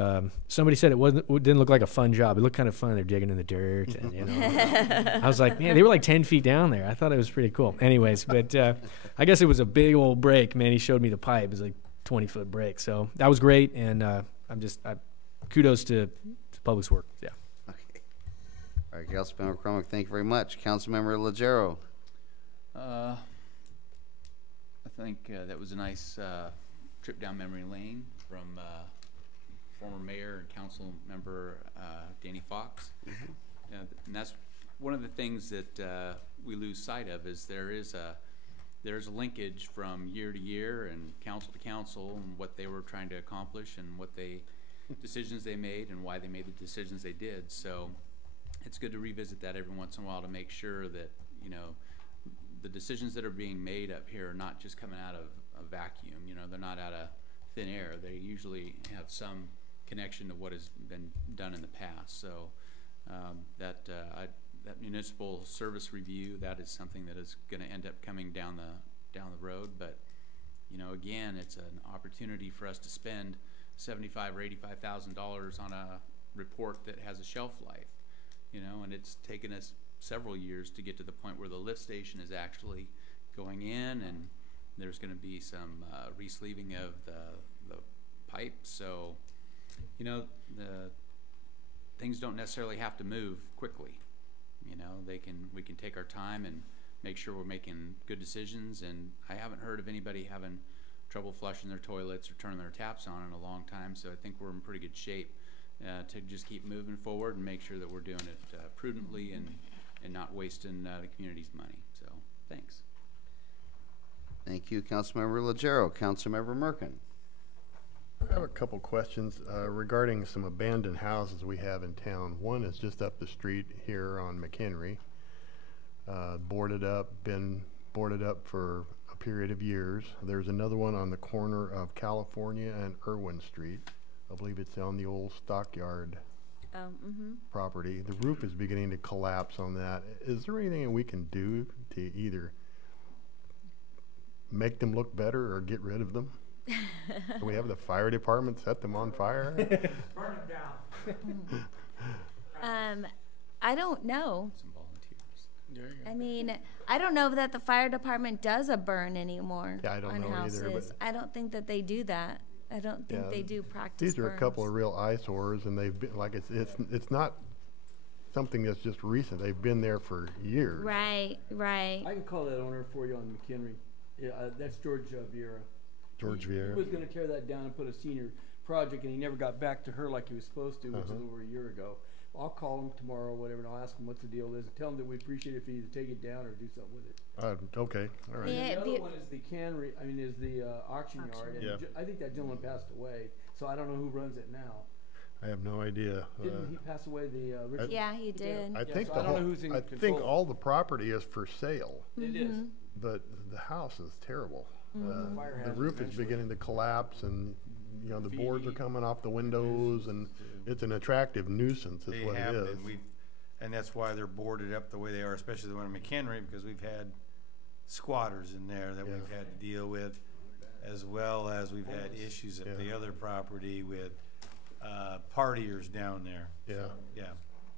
somebody said it didn't look like a fun job. It looked kind of fun. They're digging in the dirt, and I was like, man, they were like 10 feet down there. I thought it was pretty cool. Anyways, but I guess it was a big old break. Man, he showed me the pipe. It was like 20-foot break. So that was great, and kudos to Public's work. Yeah. Okay. All right, Councilmember Crumwick, thank you very much. Councilmember Legero. I think that was a nice trip down memory lane from former mayor and council member Danny Fox. And that's one of the things that we lose sight of is there's a linkage from year to year and council to council and what they were trying to accomplish and what decisions they made and why they made the decisions they did. So it's good to revisit that every once in a while to make sure that the decisions that are being made up here are not just coming out of a vacuum. They're not out of thin air. They usually have some connection to what has been done in the past. So that municipal service review, that is something that is going to end up coming down the road. But again, it's an opportunity for us to spend $75,000 or $85,000 on a report that has a shelf life. And it's taken us several years to get to the point where the lift station is actually going in, and there's going to be some re-sleeving of the pipe. So the things don't necessarily have to move quickly. We can take our time and make sure we're making good decisions. And I haven't heard of anybody having trouble flushing their toilets or turning their taps on in a long time. So I think we're in pretty good shape to just keep moving forward and make sure that we're doing it prudently and not wasting the community's money. So thanks. Thank you, Councilmember Legero. Councilmember Merkin. I have a couple questions regarding some abandoned houses we have in town. One is just up the street here on McHenry, been boarded up for a period of years. There's another one on the corner of California and Irwin Street. I believe it's on the old stockyard property. The roof is beginning to collapse on that. Is there anything we can do to either make them look better or get rid of them? Do we have the fire department set them on fire? Burn them down. I don't know. Some volunteers. There you go. I mean, I don't know that the fire department does a burn anymore. Yeah, I don't on know houses. either, but- I don't think that they do that. I don't think they do practice These are a couple burns. of real eyesores, and they've been like it's not something that's just recent. They've been there for years. Right. I can call that owner for you on McHenry. Yeah, that's George Vieira. George He Vieira. was going to tear that down and put a senior project, and he never got back to her like he was supposed to, which is over a year ago. I'll call him tomorrow or whatever, and I'll ask him what the deal is, and tell him that we appreciate it if you either take it down or do something with it. Okay, all right. Yeah, And the other one is the cannery. I mean, is the auction yard, and Yeah. I think that gentleman passed away, so I don't know who runs it now. I have no idea. Didn't he pass away? The Richard? Yeah, he did. I think so the I don't know whole, who's in I control. think all the property is for sale, It is. but the house is terrible. Fire The hazard roof is eventually. beginning to collapse, and the boards are coming off the windows, and it's an attractive nuisance. Is They what have it is. been. And that's why they're boarded up the way they are, especially the one in McHenry, because we've had squatters in there that we've had to deal with, as well as we've had issues at the other property with partiers down there. Yeah. So, yeah.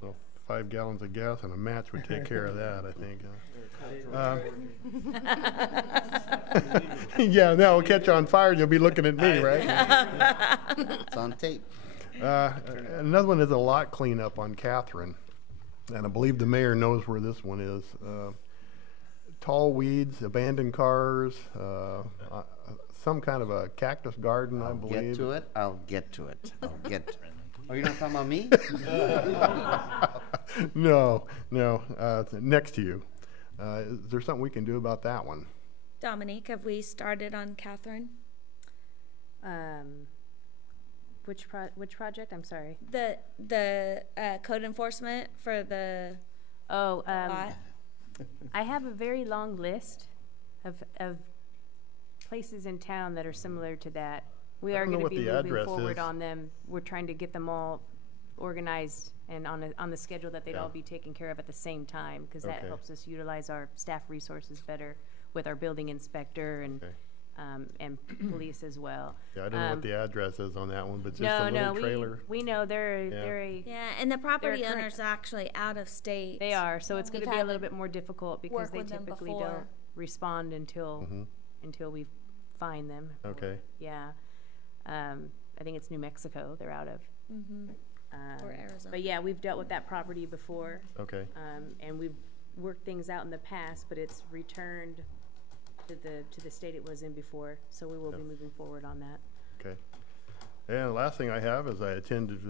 Well, 5 gallons of gas and a match would take care of that, I think. Yeah, now it'll catch on fire and you'll be looking at me, right? It's on tape. Another one is a lot cleanup on Catherine, and I believe the mayor knows where this one is. Tall weeds, abandoned cars, some kind of a cactus garden, I believe. Get to it. I'll get to it. I'll get to it. Oh, you're not talking about me? No, next to you. Is there something we can do about that one? Dominique, have we started on Catherine? Which project? I'm sorry. The code enforcement for the lot? I have a very long list of places in town that are similar to that. We are going to be moving forward on them. We're trying to get them all organized and on the schedule that they'd all be taken care of at the same time, because that helps us utilize our staff resources better with our building inspector and police as well. Yeah, I don't know what the address is on that one, but just a little trailer. We know they're and the property owners are actually out of state. They are, so it's going to be a little bit more difficult because they typically don't respond until we find them. Okay. Yeah. I think it's New Mexico they're out of. Or Arizona. But yeah, we've dealt with that property before. Okay. And we've worked things out in the past, but it's returned to the state it was in before. So we will be moving forward on that. Okay. And the last thing I have is I attended,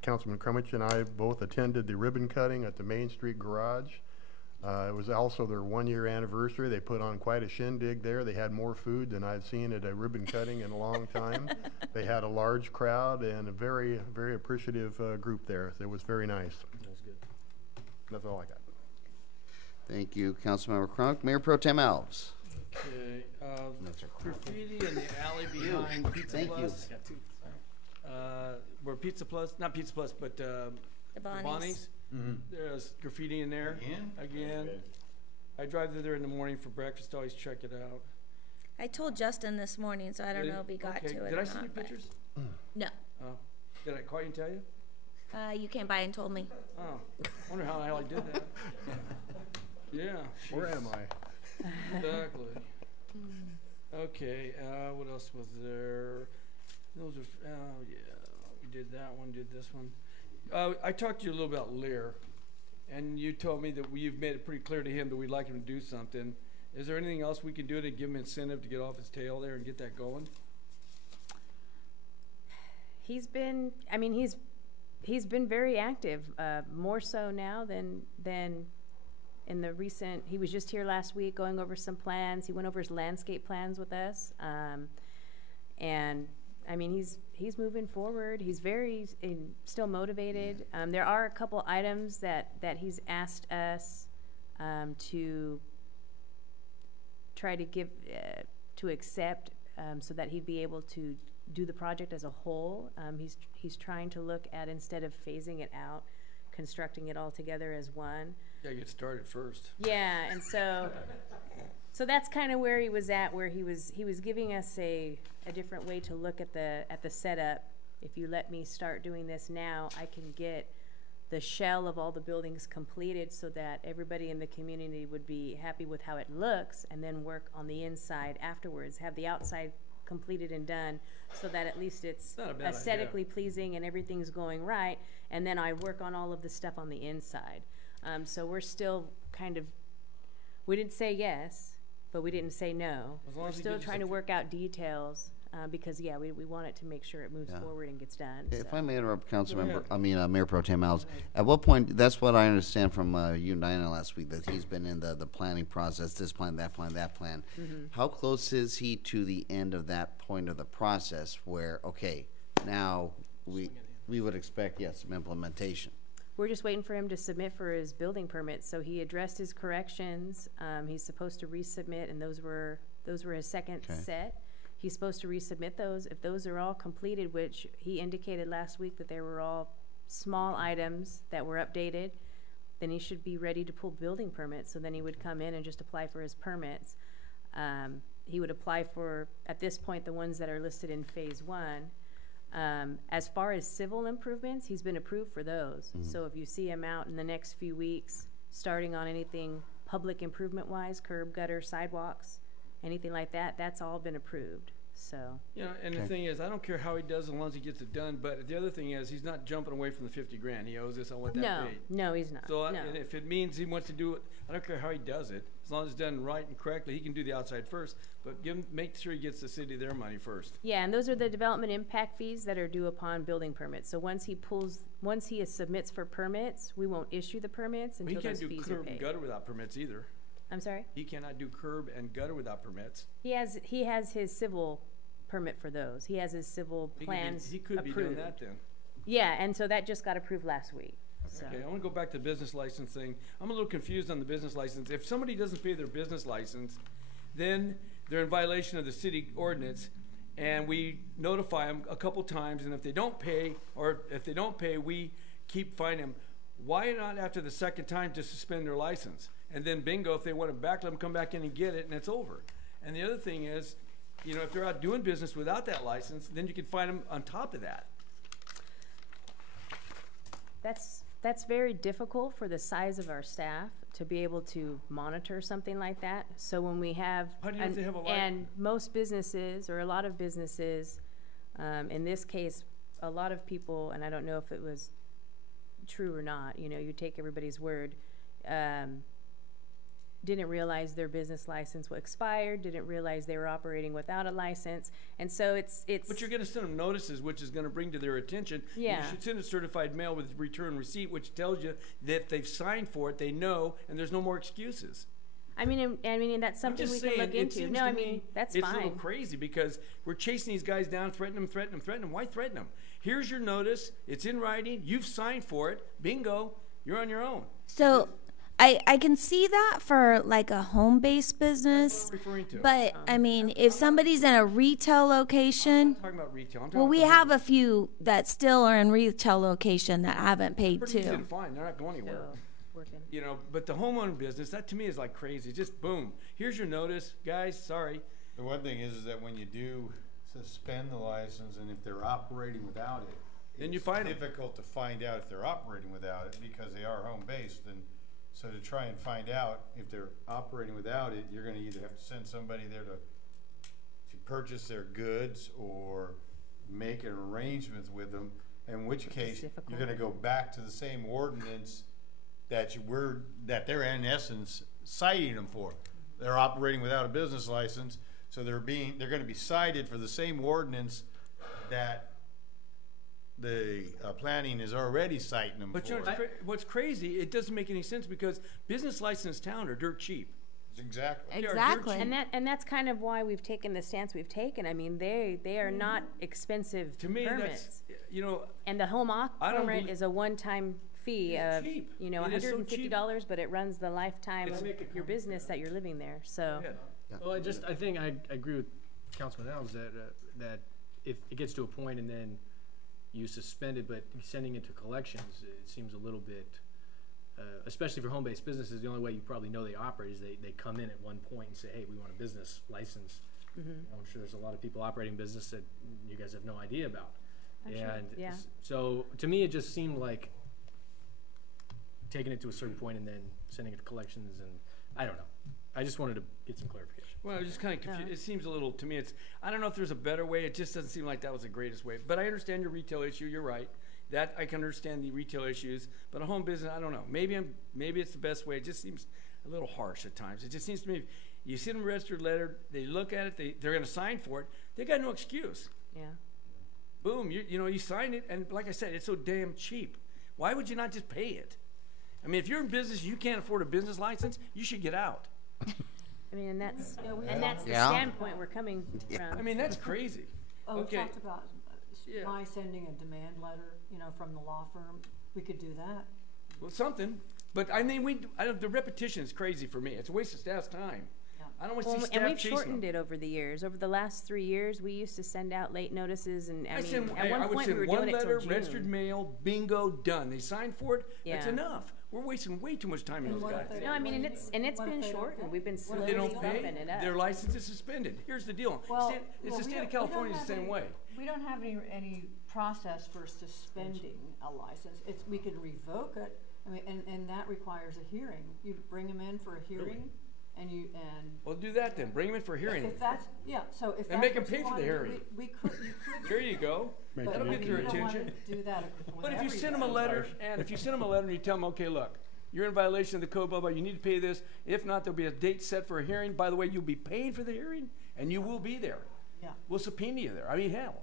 Councilman Crummich and I both attended the ribbon cutting at the Main Street Garage. It was also their 1-year anniversary. They put on quite a shindig there. They had more food than I've seen at a ribbon cutting in a long time. They had a large crowd and a very, very appreciative group there. It was very nice. That was good. That's all I got. Thank you, Councilmember Cronk. Mayor Pro Tem Alves. Okay, graffiti in the alley behind Pizza Plus. Where Pizza Plus, not Pizza Plus, but the Bonnie's. There's graffiti in there. Again. I drive through there in the morning for breakfast, always check it out. I told Justin this morning, so I don't know if he got to it or not. Did I send you pictures? No. Oh. Did I call you and tell you? You came by and told me. Oh, I wonder how the hell I did that. Yeah. Where am I? Exactly. Okay, what else was there? Those are, oh yeah, we did that one, did this one. I talked to you a little about Lear, and you told me that you've made it pretty clear to him that we'd like him to do something. Is there anything else we can do to give him incentive to get off his tail there and get that going? He's been very active, more so now than in the recent. He was just here last week going over some plans. He went over his landscape plans with us, and I mean he's moving forward. He's very still motivated. There are a couple items that he's asked us to try to give to accept, so that he'd be able to do the project as a whole. He's trying to look at, instead of phasing it out, constructing it all together as one. Yeah, get started first. Yeah, and so that's kind of where he was at, where he was giving us a different way to look at the setup. If you let me start doing this now, I can get the shell of all the buildings completed so that everybody in the community would be happy with how it looks, and then work on the inside afterwards, have the outside completed and done so that at least it's aesthetically pleasing and everything's going right, and then I work on all of the stuff on the inside. So we're still kind of, we didn't say yes, but we didn't say no. We're still trying to work out details, because yeah, we want it to make sure it moves forward and gets done. If I may interrupt, Mayor Pro Tem Alves, at what point, that's what I understand from you and Diana last week, that he's been in the planning process, this plan, that plan, that plan. How close is he to the end of that point of the process where, okay, now we would expect, some implementation? We're just waiting for him to submit for his building permit. So he addressed his corrections. He's supposed to resubmit, and those were his second set. He's supposed to resubmit those. If those are all completed, which he indicated last week that they were all small items that were updated, then he should be ready to pull building permits. So then he would come in and just apply for his permits. He would apply for, at this point, the ones that are listed in phase 1. As far as civil improvements, he's been approved for those. So if you see him out in the next few weeks, starting on anything public improvement-wise, curb, gutter, sidewalks, anything like that, that's all been approved. So, You know, and the thing is, I don't care how he does as long as he gets it done, but the other thing is, he's not jumping away from the 50 grand. He owes us, I want that paid. No, he's not. So, No. and if it means he wants to do it, I don't care how he does it, as long as it's done right and correctly, he can do the outside first, but make sure he gets the city their money first. Yeah, and those are the development impact fees that are due upon building permits. So once he submits for permits, we won't issue the permits Well, he until can't those do fees are curb and paid. gutter without permits either. I'm sorry? He cannot do curb and gutter without permits. He has his civil permit for those. He has his civil plans He could be doing that then. Yeah, and so that just got approved last week. So. Okay, I want to go back to the business license thing. I'm a little confused on the business license. If somebody doesn't pay their business license, then they're in violation of the city ordinance, and we notify them a couple times, and if they don't pay, we keep fining them. Why not after the second time just suspend their license? And then bingo, if they want it back, let them come back in and get it, and it's over. And the other thing is, you know, if they're out doing business without that license, then you can fine them on top of that. That's very difficult for the size of our staff to be able to monitor something like that. So when we have, How do you know if they have a license? and most businesses, or a lot of businesses, in this case, a lot of people, and I don't know if it was true or not, you know, you take everybody's word, didn't realize their business license was expired, didn't realize they were operating without a license, and so it's. But you're gonna send them notices, which is gonna bring to their attention. Yeah. You should send a certified mail with return receipt, which tells you that if they've signed for it, they know, and there's no more excuses. I mean, that's something we can look into. No, I mean, that's It's a little fine. crazy because we're chasing these guys down, threatening them. Why threaten them? Here's your notice. It's in writing. You've signed for it. Bingo. You're on your own. So I can see that for like a home-based business. That's what I'm referring to. But I mean, if somebody's in a retail location, I'm talking about retail. I'm talking well, we about have a few that still are in retail location that haven't paid pretty easy to too. find. They're not going anywhere. Working. You know, but the homeowner business, that to me is like crazy. Just boom. Here's your notice, guys. Sorry. The one thing is that when you do suspend the license, and if they're operating without it, Then you it's find 'em. difficult to find out if they're operating without it because they are home based. And so to try and find out if they're operating without it, you're going to either have to send somebody there to purchase their goods or make an arrangements with them. In which case, you're going to go back to the same ordinance that they're in essence citing them for. They're operating without a business license, so they're going to be cited for the same ordinance that the planning is already citing them But for. you know, what's crazy, it doesn't make any sense because business license town are dirt cheap. Exactly. They are dirt cheap. And that's kind of why we've taken the stance we've taken. I mean, they are not expensive To me, permits. that's, you know, And the home I don't permit believe- is a one-time fee It's of, cheap. you know, It is so $150, but it runs the lifetime It's- of your business that you're living there, so. Well, I think I agree with Councilman Elms that if it gets to a point and then you suspend it, but sending it to collections, it seems a little bit, especially for home-based businesses, the only way you probably know they operate is they come in at one point and say, hey, we want a business license. Mhm. You know, I'm sure there's a lot of people operating business that you guys have no idea about. I'm sure, And yeah. so to me, it just seemed like taking it to a certain point and then sending it to collections, and I don't know. I just wanted to get some clarification. Well, I'm just kind of confused. It seems a little, to me, I don't know if there's a better way. It just doesn't seem like that was the greatest way. But I understand your retail issue. You're right. That I can understand the retail issues. But a home business, I don't know. Maybe it's the best way. It just seems a little harsh at times. It just seems to me, you send them a registered letter, they look at it, they're going to sign for it. They got no excuse. Yeah. Boom, you sign it, and like I said, it's so damn cheap. Why would you not just pay it? I mean, if you're in business, you can't afford a business license, you should get out. I mean, and that's the Yeah. standpoint we're coming from. I mean, that's crazy. Oh, we Okay. talked about Yeah. my sending a demand letter, from the law firm. We could do that. Well, something. But I mean, the repetition is crazy for me. It's a waste of staff's time. Yeah. I don't want to see staff And we've chasing shortened them. it over the years. Over the last 3 years, we used to send out late notices, and I mean, I at one would point we send were one doing it letter, till registered June. mail, bingo, done. They signed for it. That's Yeah. enough. We're wasting way too much time in those guys. No, I mean, and it's been shortened. We've been They slowly don't pay, bumping it up. their license is suspended. Here's the deal. The state of California is the same way. We don't have any process for suspending a license. We can revoke it, I mean, and that requires a hearing. You bring them in for a hearing, and Well, do that then. Bring them in for a hearing. if that's, yeah, so if that's And make them what you pay for the wanna do, hearing. you could. There you go. Make That'll it get easy. their You don't wanna attention. do that with But if you send them a everybody. letter, and if you send them a letter and you tell them, okay, look, you're in violation of the code, blah, blah, you need to pay this. If not, there'll be a date set for a hearing. By the way, you'll be paying for the hearing, and you will be there. Yeah. We'll subpoena you there. I mean, hell.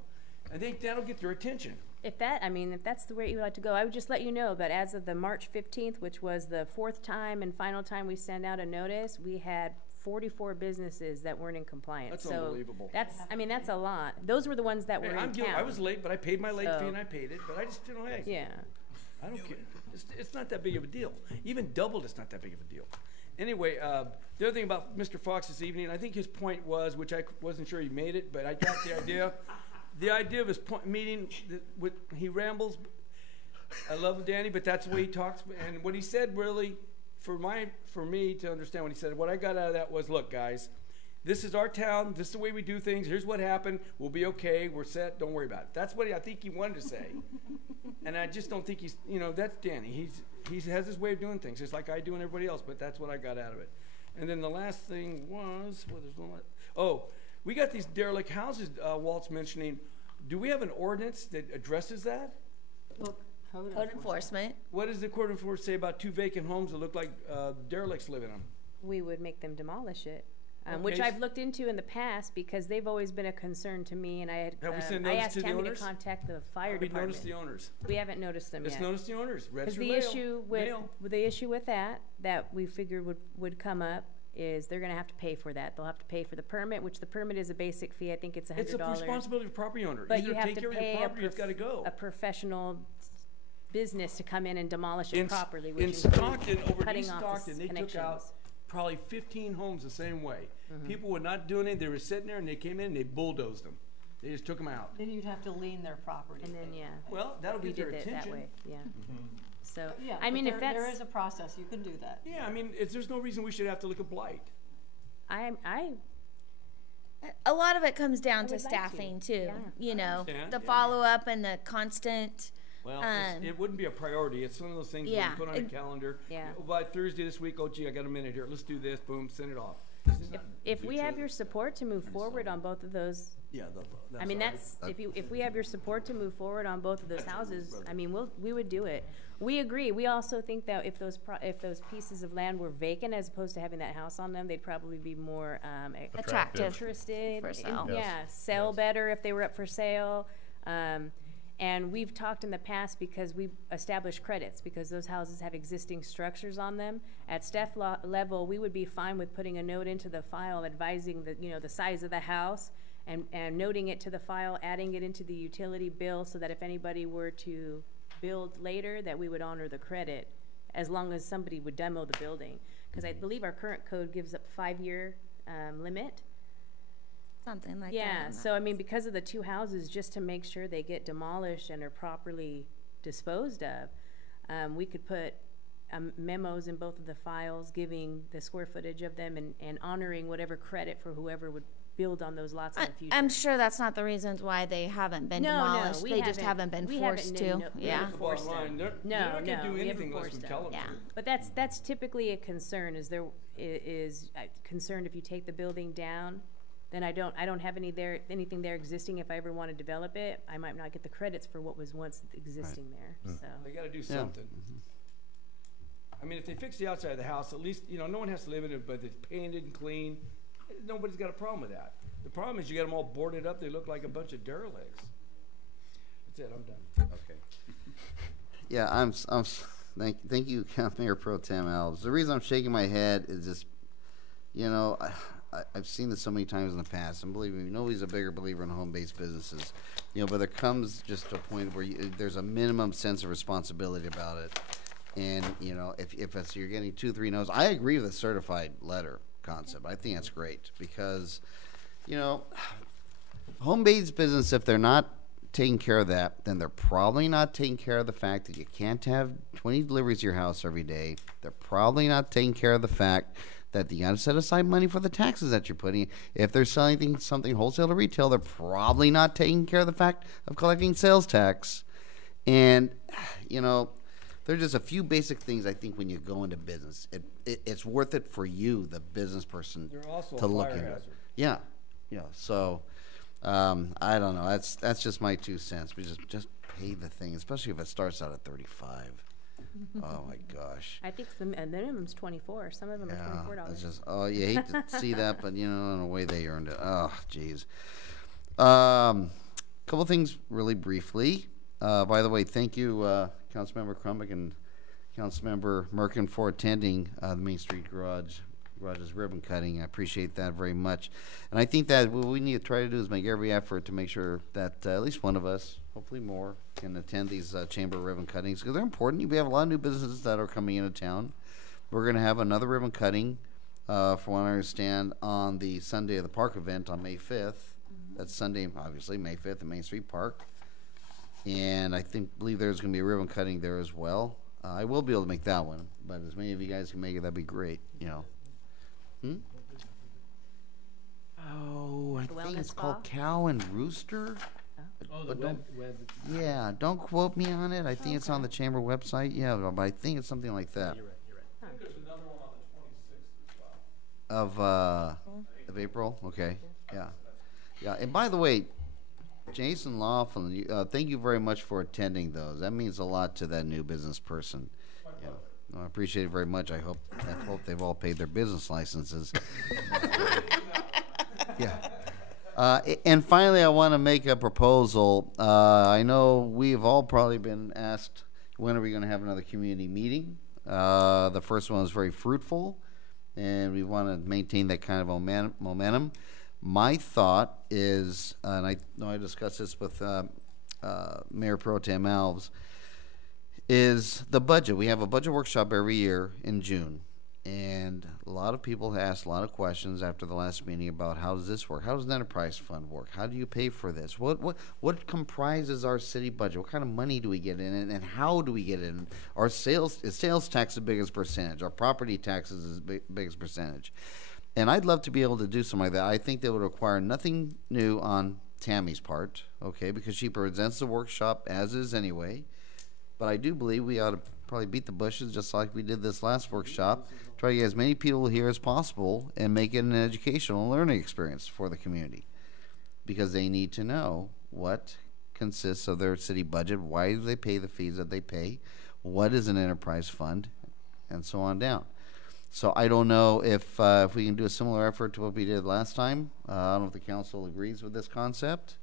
I think that'll get their attention. If that's the way you would like to go, I would just let you know that as of the March 15th, which was the 4th time and final time we sent out a notice, we had 44 businesses that weren't in compliance. That's unbelievable. That's a lot. Those were the ones that were Hey, in I'm guilty. town. I was late, but I paid my late So- fee and I paid it. But I just, hey. Yeah. I don't care. It's not that big of a deal. Even doubled, it's not that big of a deal. Anyway, the other thing about Mr. Fox this evening, I think his point was, which I wasn't sure he made it, but I got the idea. The idea of his meeting, he rambles. I love Danny, but that's the way he talks. And what he said really, for me to understand what he said, what I got out of that was, look, guys, this is our town. This is the way we do things. Here's what happened. We'll be okay. We're set. Don't worry about it. That's what I think he wanted to say. And I just don't think that's Danny. He has his way of doing things, just like I do and everybody else, but that's what I got out of it. And then the last thing was, we got these derelict houses Walt's mentioning. Do we have an ordinance that addresses that? Well, Code enforcement. What does the code enforcement say about 2 vacant homes that look like derelicts live in them? We would make them demolish it. Okay. Which I've looked into in the past because they've always been a concern to me, and I had Have we sent I notice asked to the Tammy to owners? contact the fire We department. noticed the owners. We haven't noticed them Let's yet. notice the owners. Because Register the mail. issue with that we figured would come up is they're going to have to pay for that. They'll have to pay for the permit, which the permit is a basic fee. I think it's $100. It's a responsibility of the property owner. But Either you have take to care of your pay property, it's got to go. a professional business to come in and demolish it properly. Which In includes Stockton, over in cutting East off Stockton, the they took connections. out probably 15 homes the same way. People were not doing it. They were sitting there, and they came in and they bulldozed them. They just took them out. Then you'd have to lien their property. And then, Well, that'll we get their did it attention. that way, yeah. So, Yeah, I but mean, if there that's, is a process, you can do that. Yeah, I mean, there's no reason we should have to look at blight. A lot of it comes down to would like to, staffing too. You know, understand, the yeah. follow up and the constant. Well, it wouldn't be a priority. It's one of those things Yeah, where you put on a calendar. Yeah. By Thursday this week, gee, I got a minute here. Let's do this. Boom, send it off. if we have your support to move forward on both of those, Yeah, I mean, if we have your support to move forward on both of those houses, I mean, we would do it. We agree. We also think that if those pieces of land were vacant as opposed to having that house on them, they'd probably be more Attractive interested for in- sale. yeah, sell better if they were up for sale. And we've talked in the past because we've established credits because those houses have existing structures on them. At staff level, we would be fine with putting a note into the file advising the size of the house and noting it to the file, adding it into the utility bill so that if anybody were to build later, that we would honor the credit as long as somebody would demo the building. Because I believe our current code gives up 5-year limit. Something like that. Yeah, so I mean, because of the 2 houses, just to make sure they get demolished and are properly disposed of, we could put memos in both of the files giving the square footage of them and honoring whatever credit for whoever would build on those lots in the future. I'm sure that's not the reasons why they haven't been demolished. They just haven't been forced to. Yeah. Bottom line, they're not going to do anything unless we tell them to. But that's typically a concern. Is concerned if you take the building down, then I don't have anything there existing. If I ever want to develop it, I might not get the credits for what was once existing there. So They got to do something. I mean, if they fix the outside of the house, at least, no one has to live in it, but it's painted and clean. Nobody's got a problem with that. The problem is you got them all boarded up. They look like a bunch of derelicts. That's it. I'm done. Okay. Yeah, thank you, Mayor Pro Tem Alves. The reason I'm shaking my head is just, I've seen this so many times in the past, and believe me, nobody's a bigger believer in home-based businesses, but there comes just a point where there's a minimum sense of responsibility about it. And, if you're getting 2-3 no's, I agree with the certified letter concept. I think that's great because, home-based business, if they're not taking care of that, then they're probably not taking care of the fact that you can't have 20 deliveries to your house every day. They're probably not taking care of the fact that you got to set aside money for the taxes that you're putting in. If they're selling something wholesale to retail, they're probably not taking care of the fact of collecting sales tax. And, you know, there's just a few basic things I think when you go into business. It's worth it for you, the business person, They're also to a look fire into it. hazard. Yeah. Yeah. So, I don't know. That's just my 2 cents. We just pay the thing, especially if it starts out at 35. Oh my gosh. I think the minimum's 24. Some of them are $24. It's just, oh, you hate to see that, but you know, in a way they earned it. Oh, geez. Couple things really briefly. By the way, thank you, Councilmember Crumbick and Councilmember Merkin for attending the Main Street Garage's ribbon cutting. I appreciate that very much. And I think that what we need to try to do is make every effort to make sure that at least one of us, hopefully more, can attend these chamber ribbon cuttings because they're important. We have a lot of new businesses that are coming into town. We're going to have another ribbon cutting, from what I understand, on the Sunday of the Park event on May 5th. That's Sunday, obviously, May 5th at Main Street Park. And I believe there's going to be a ribbon cutting there as well. I will be able to make that one, but as many of you guys can make it, that'd be great, you know. Oh, I think it's called Cow and Rooster. Oh, But the don't- web. Yeah, don't quote me on it. I think it's on the chamber website. Yeah, but I think it's something like that. I think there's another one on the 26th as well. Of April? Okay, yeah. Yeah, and by the way, Jason Laughlin, thank you very much for attending those. That means a lot to that new business person. Yeah. No, I appreciate it very much. I hope they've all paid their business licenses. Yeah. And finally, I want to make a proposal. I know we've all probably been asked, when are we going to have another community meeting? The first one was very fruitful, and we want to maintain that kind of momentum. My thought is, and I know I discussed this with Mayor Pro Tem Alves, is the budget. We have a budget workshop every year in June. And a lot of people asked a lot of questions after the last meeting about how does this work? How does an enterprise fund work? How do you pay for this? What comprises our city budget? What kind of money do we get in it, and how do we get it in? Our sales tax is the biggest percentage. Our property taxes is the biggest percentage. And I'd love to be able to do something like that. I think that would require nothing new on Tammy's part, okay, because she presents the workshop as is anyway. But I do believe we ought to probably beat the bushes just like we did this last workshop. Try to get as many people here as possible and make it an educational and learning experience for the community. Because they need to know what consists of their city budget, why do they pay the fees that they pay, what is an enterprise fund, and so on down. So I don't know if we can do a similar effort to what we did last time. I don't know if the council agrees with this concept.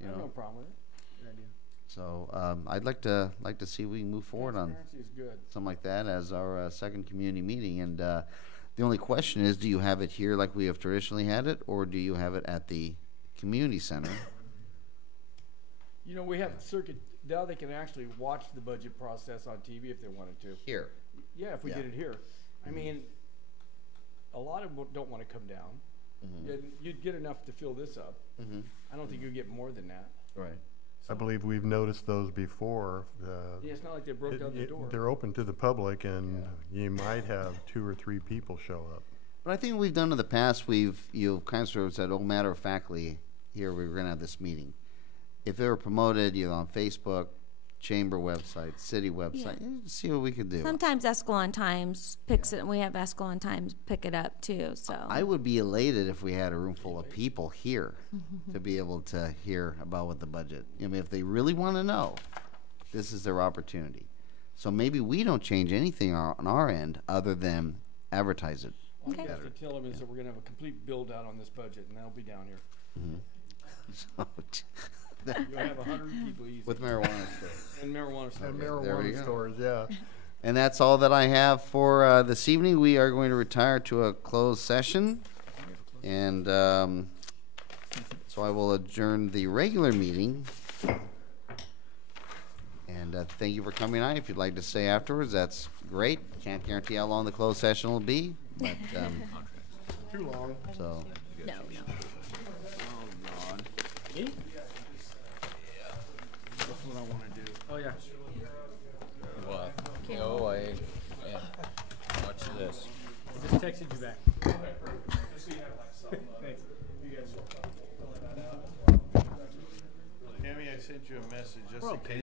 I have no problem with it. Good idea. So I'd like to see if we can move forward on Transparency is good. something like that as our second community meeting. And the only question is, do you have it here like we have traditionally had it, or do you have it at the community center? You know, we have circuit, now they can actually watch the budget process on TV if they wanted to. Here. Yeah, if we did it here. I mean, a lot of them don't want to come down. And you'd get enough to fill this up. I don't think you'd get more than that. Right. I believe we've noticed those before. Yeah, it's not like they broke down the door. They're open to the public, and you might have 2 or 3 people show up. But I think what we've done in the past, you've kind of said, oh, matter of factly, here we're going to have this meeting. If they were promoted, on Facebook, chamber website, city website, see what we could do. Sometimes Escalon Times picks it, and we have Escalon Times pick it up too. So I would be elated if we had a room full of people here to be able to hear about what the budget. I mean, if they really want to know, this is their opportunity. So maybe we don't change anything on our end other than advertise it. All you have to tell them is that we're going to have a complete build out on this budget, and they'll be down here. So, You'll have 100 people easy. with marijuana stores. And marijuana stores. And There we marijuana go. stores, yeah. And that's all that I have for this evening. We are going to retire to a closed session. And so I will adjourn the regular meeting. And thank you for coming on. If you'd like to stay afterwards, that's great. Can't guarantee how long the closed session will be, but Too long. so. no. Just texted you back. Okay, perfect. Just so you have like some, you guys feel comfortable filling that out as well. Tammy, I sent you a message just in case.